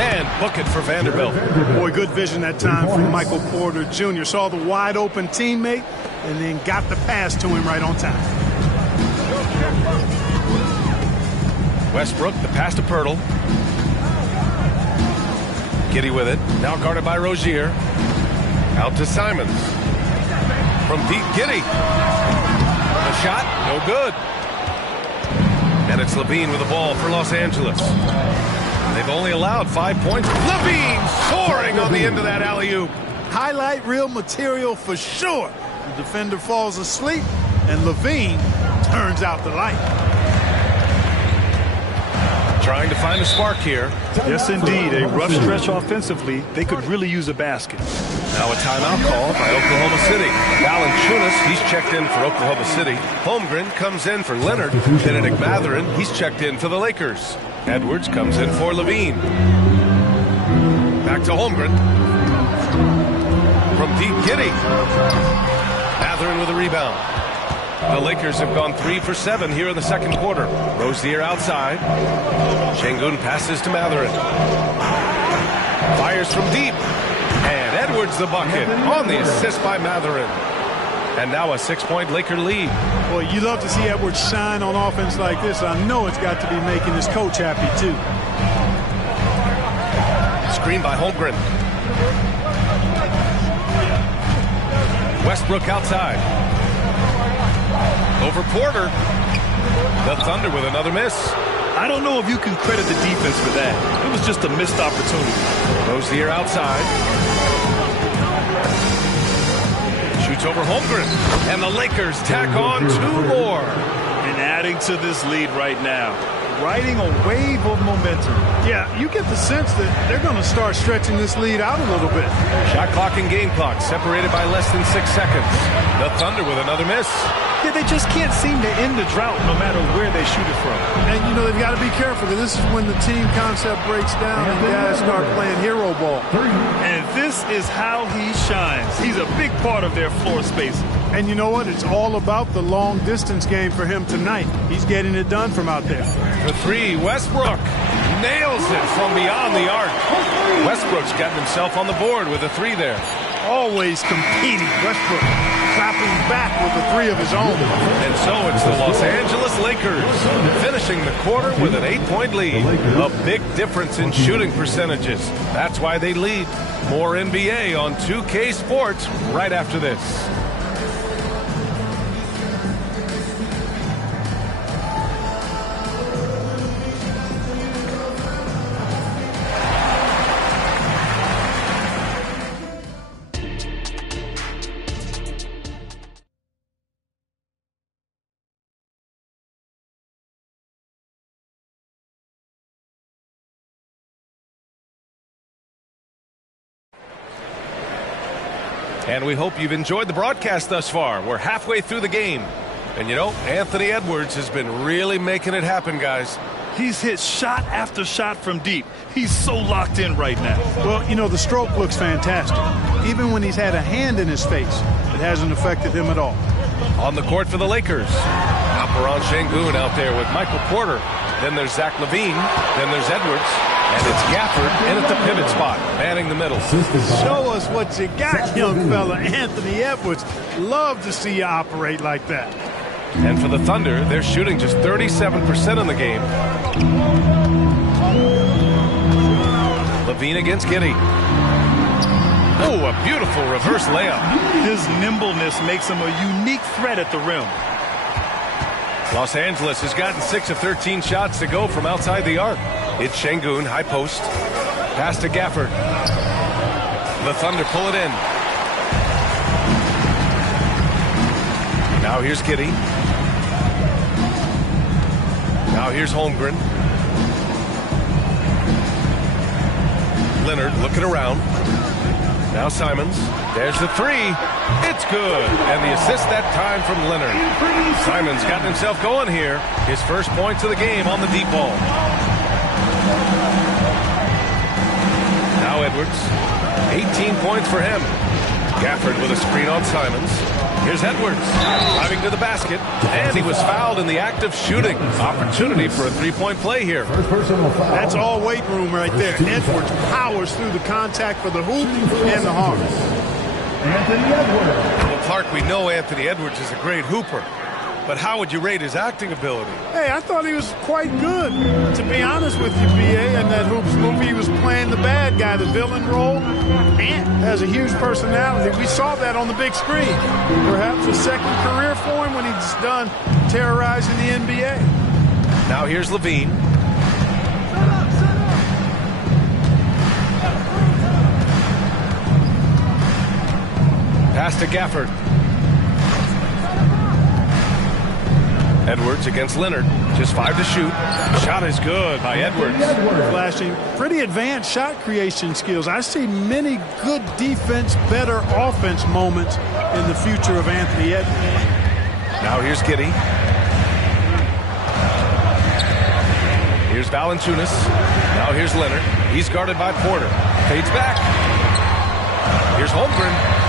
And book it for Vanderbilt. Boy, good vision that time from Michael Porter Jr. Saw the wide open teammate and then got the pass to him right on time. Westbrook, the pass to Poeltl. Giddey with it. Now guarded by Rozier. Out to Simons. From deep, Giddey. The shot, no good. And it's Levine with the ball for Los Angeles. They've only allowed 5 points. Levine soaring on the end of that alley-oop. Highlight reel material for sure. The defender falls asleep, and Levine turns out the light. Trying to find a spark here. Yes, indeed. A rough stretch offensively. They could really use a basket. Now a timeout called by Oklahoma City. Valanciunas, he's checked in for Oklahoma City. Holmgren comes in for Leonard. Benedict Mathurin, he's checked in for the Lakers. Edwards comes in for Levine. Back to Holmgren. From deep, Giddey. Mathurin with a rebound. The Lakers have gone 3 for 7 here in the second quarter. Rozier outside. Şengün passes to Mathurin. Fires from deep. And Edwards the bucket on the assist by Mathurin. And now a 6-point Laker lead. Boy, you love to see Edwards shine on offense like this. I know it's got to be making his coach happy, too. Screen by Holmgren. Westbrook outside. Over Porter. The Thunder with another miss. I don't know if you can credit the defense for that. It was just a missed opportunity. Rozier outside. Shoots over Holmgren. And the Lakers tack on 2 more. And adding to this lead right now. Riding a wave of momentum. Yeah, you get the sense that they're going to start stretching this lead out a little bit. Shot clock and game clock separated by less than 6 seconds. The Thunder with another miss. Yeah, they just can't seem to end the drought no matter where they shoot it from. And, you know, they've got to be careful because this is when the team concept breaks down and guys start playing hero ball. And this is how he shines. He's a big part of their floor spacing. And you know what? It's all about the long distance game for him tonight. He's getting it done from out there. The 3, Westbrook nails it from beyond the arc. Westbrook's gotten himself on the board with a 3 there. Always competing. Westbrook clapping back with a 3 of his own. And so it's the Los Angeles Lakers finishing the quarter with an 8-point lead. A big difference in shooting percentages. That's why they lead. More NBA on 2K Sports right after this. And we hope you've enjoyed the broadcast thus far. We're halfway through the game. And you know, Anthony Edwards has been really making it happen, guys. He's hit shot after shot from deep. He's so locked in right now. Well, you know, the stroke looks fantastic. Even when he's had a hand in his face, it hasn't affected him at all. On the court for the Lakers. Alperen Şengün out there with Michael Porter. Then there's Zach LaVine. Then there's Edwards. And it's Gafford in at the pivot spot, manning the middle. Show us what you got, young fella. Anthony Edwards. Love to see you operate like that. And for the Thunder, they're shooting just 37% in the game. LaVine against Giddey. Oh, a beautiful reverse layup. His nimbleness makes him a unique threat at the rim. Los Angeles has gotten 6 of 13 shots to go from outside the arc. It's Şengün, high post. Pass to Gafford. The Thunder pull it in. Now here's Giddey. Now here's Holmgren. Leonard looking around. Now Simons. There's the 3. It's good. And the assist that time from Leonard. Simons gotten himself going here. His first points of the game on the deep ball. Now Edwards. 18 points for him. Gafford with a screen on Simons. Here's Edwards driving to the basket, and he was fouled in the act of shooting. Opportunity for a 3-point play here. That's all weight room right there. Edwards powers through the contact for the hoop and the harm. Anthony Edwards. Well, Clark, we know Anthony Edwards is a great hooper, but how would you rate his acting ability? Hey, I thought he was quite good. To be honest with you, B.A., in that Hoops movie, he was playing the bad guy, the villain role. Ant has a huge personality. We saw that on the big screen. Perhaps a second career for him when he's done terrorizing the NBA. Now here's LaVine. Pass to Gafford. Edwards against Leonard. Just 5 to shoot. Shot is good by Edwards. Flashing pretty advanced shot creation skills. I see many good defense, better offense moments in the future of Anthony Edwards. Now here's Giddey. Here's Valanciunas. Now here's Leonard. He's guarded by Porter. Fades back. Here's Holmgren.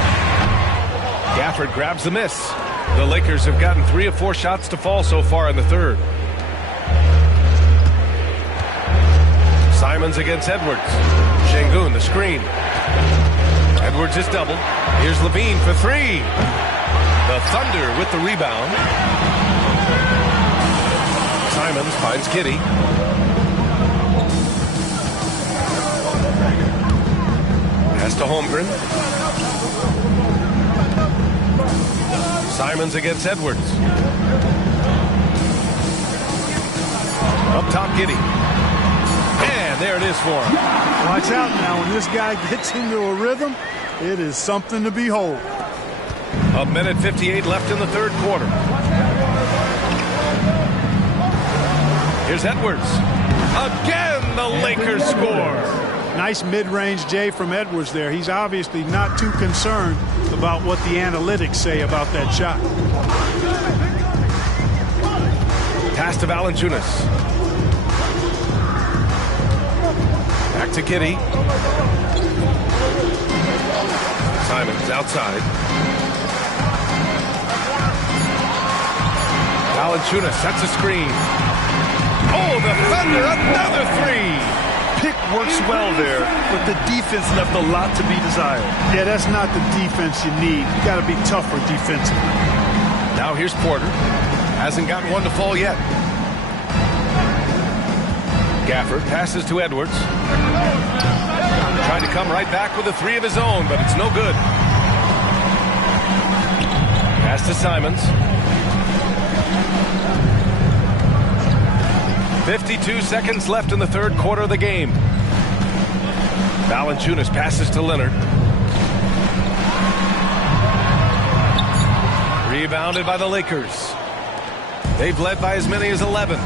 Gafford grabs the miss. The Lakers have gotten 3 of 4 shots to fall so far in the third. Simons against Edwards. Şengün, the screen. Edwards is doubled. Here's Levine for 3. The Thunder with the rebound. Simons finds Giddey. Pass to Holmgren. Simons against Edwards. Up top, Giddey. And there it is for him. Watch out now. When this guy gets into a rhythm, it is something to behold. 1:58 left in the third quarter. Here's Edwards. Again, the Lakers score. Nice mid-range J from Edwards there. He's obviously not too concerned about what the analytics say about that shot. Pass to Valanciunas. Back to Giddey. Simons outside. Valanciunas sets a screen. Oh, the Thunder, another 3. Pick works well there, but the defense left a lot to be desired. Yeah, that's not the defense you need. You got to be tougher defensively. Now here's Porter. Hasn't gotten one to fall yet. Gafford passes to Edwards. Trying to come right back with a 3 of his own, but it's no good. Pass to Simons. 52 seconds left in the third quarter of the game. Valanciunas passes to Leonard. Rebounded by the Lakers. They've led by as many as 11.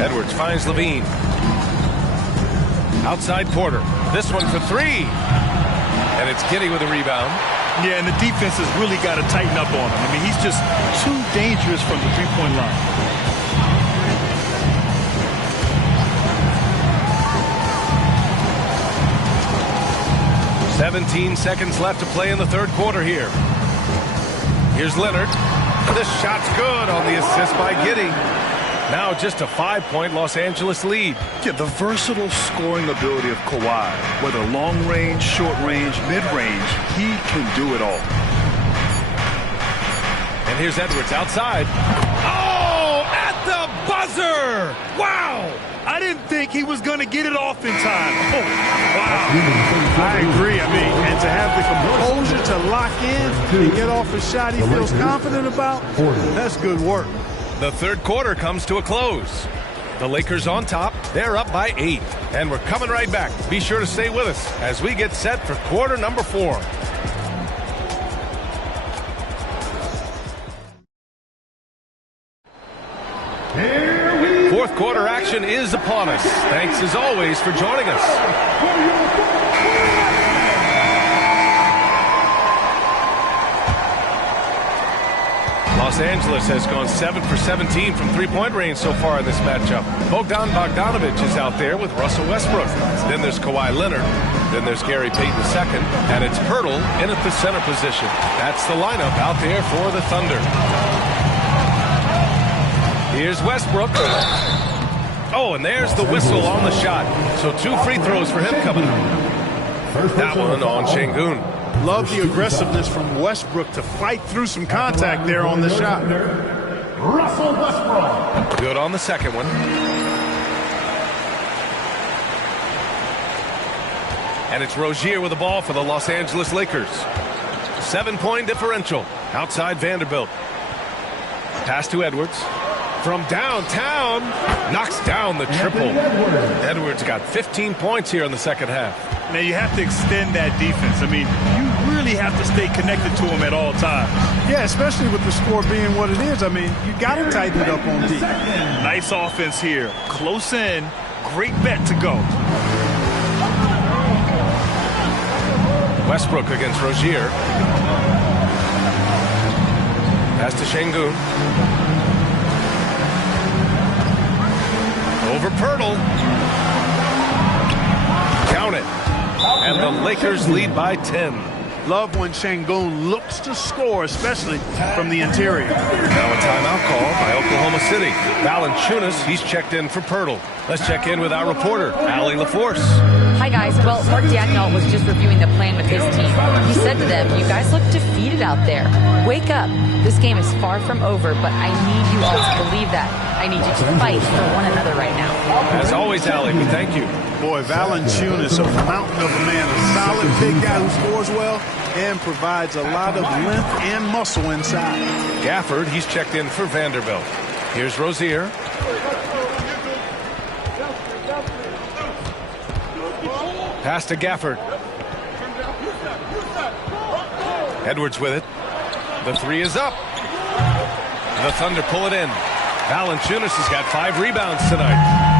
Edwards finds Levine. Outside Porter. This one for 3. And it's Giddey with a rebound. Yeah, and the defense has really got to tighten up on him. I mean, he's just too dangerous from the three-point line. 17 seconds left to play in the third quarter here. Here's Leonard. This shot's good on the assist by Giddey. Now just a 5-point Los Angeles lead. Yeah, the versatile scoring ability of Kawhi, whether long range, short range, mid range, he can do it all. And here's Edwards outside. Oh, at the buzzer! Wow! I didn't think he was going to get it off in time. Oh, wow. I agree. I mean, and to have the composure to lock in and get off a shot he feels confident about, that's good work. The third quarter comes to a close. The Lakers on top. They're up by 8. And we're coming right back. Be sure to stay with us as we get set for quarter number 4. Fourth quarter action is upon us. Thanks as always for joining us. Los Angeles has gone 7 for 17 from three-point range so far in this matchup. Bogdan Bogdanovic is out there with Russell Westbrook. Then there's Kawhi Leonard. Then there's Gary Payton II. And it's Hurdle in at the center position. That's the lineup out there for the Thunder. Here's Westbrook. Oh, and there's the whistle on the shot. So 2 free throws for him coming up. That one on Şengün. Love the aggressiveness from Westbrook to fight through some contact there on the shot. Russell Westbrook. Good on the second one. And it's Rozier with the ball for the Los Angeles Lakers. 7-point differential. Outside Vanderbilt. Pass to Edwards. From downtown, knocks down the triple. Edwards got 15 points here in the second half. Now, you have to extend that defense. I mean, you really really have to stay connected to him at all times. Yeah, especially with the score being what it is. I mean, you got to tighten it up on D. Nice offense here. Close in. Great bet to go. Westbrook against Rozier. Pass to Şengün. Over Pirtle. Count it. And the Lakers lead by 10. Love when Şengün looks to score, especially from the interior. Now a timeout call by Oklahoma City. Valanciunas, he's checked in for Pirtle. Let's check in with our reporter, Allie LaForce. Hi, guys. Well, Mark Dagnall was just reviewing the plan with his team. He said to them, you guys look defeated out there. Wake up. This game is far from over, but I need you all to believe that. I need you to fight for one another right now. As always, Allie, we thank you. Boy, Valanciunas, a mountain of a man, a solid big guy who scores well and provides a lot of length and muscle inside. Gafford, he's checked in for Vanderbilt. Here's Rozier. Pass to Gafford. Edwards with it. The three is up. The Thunder pull it in. Valanciunas has got 5 rebounds tonight.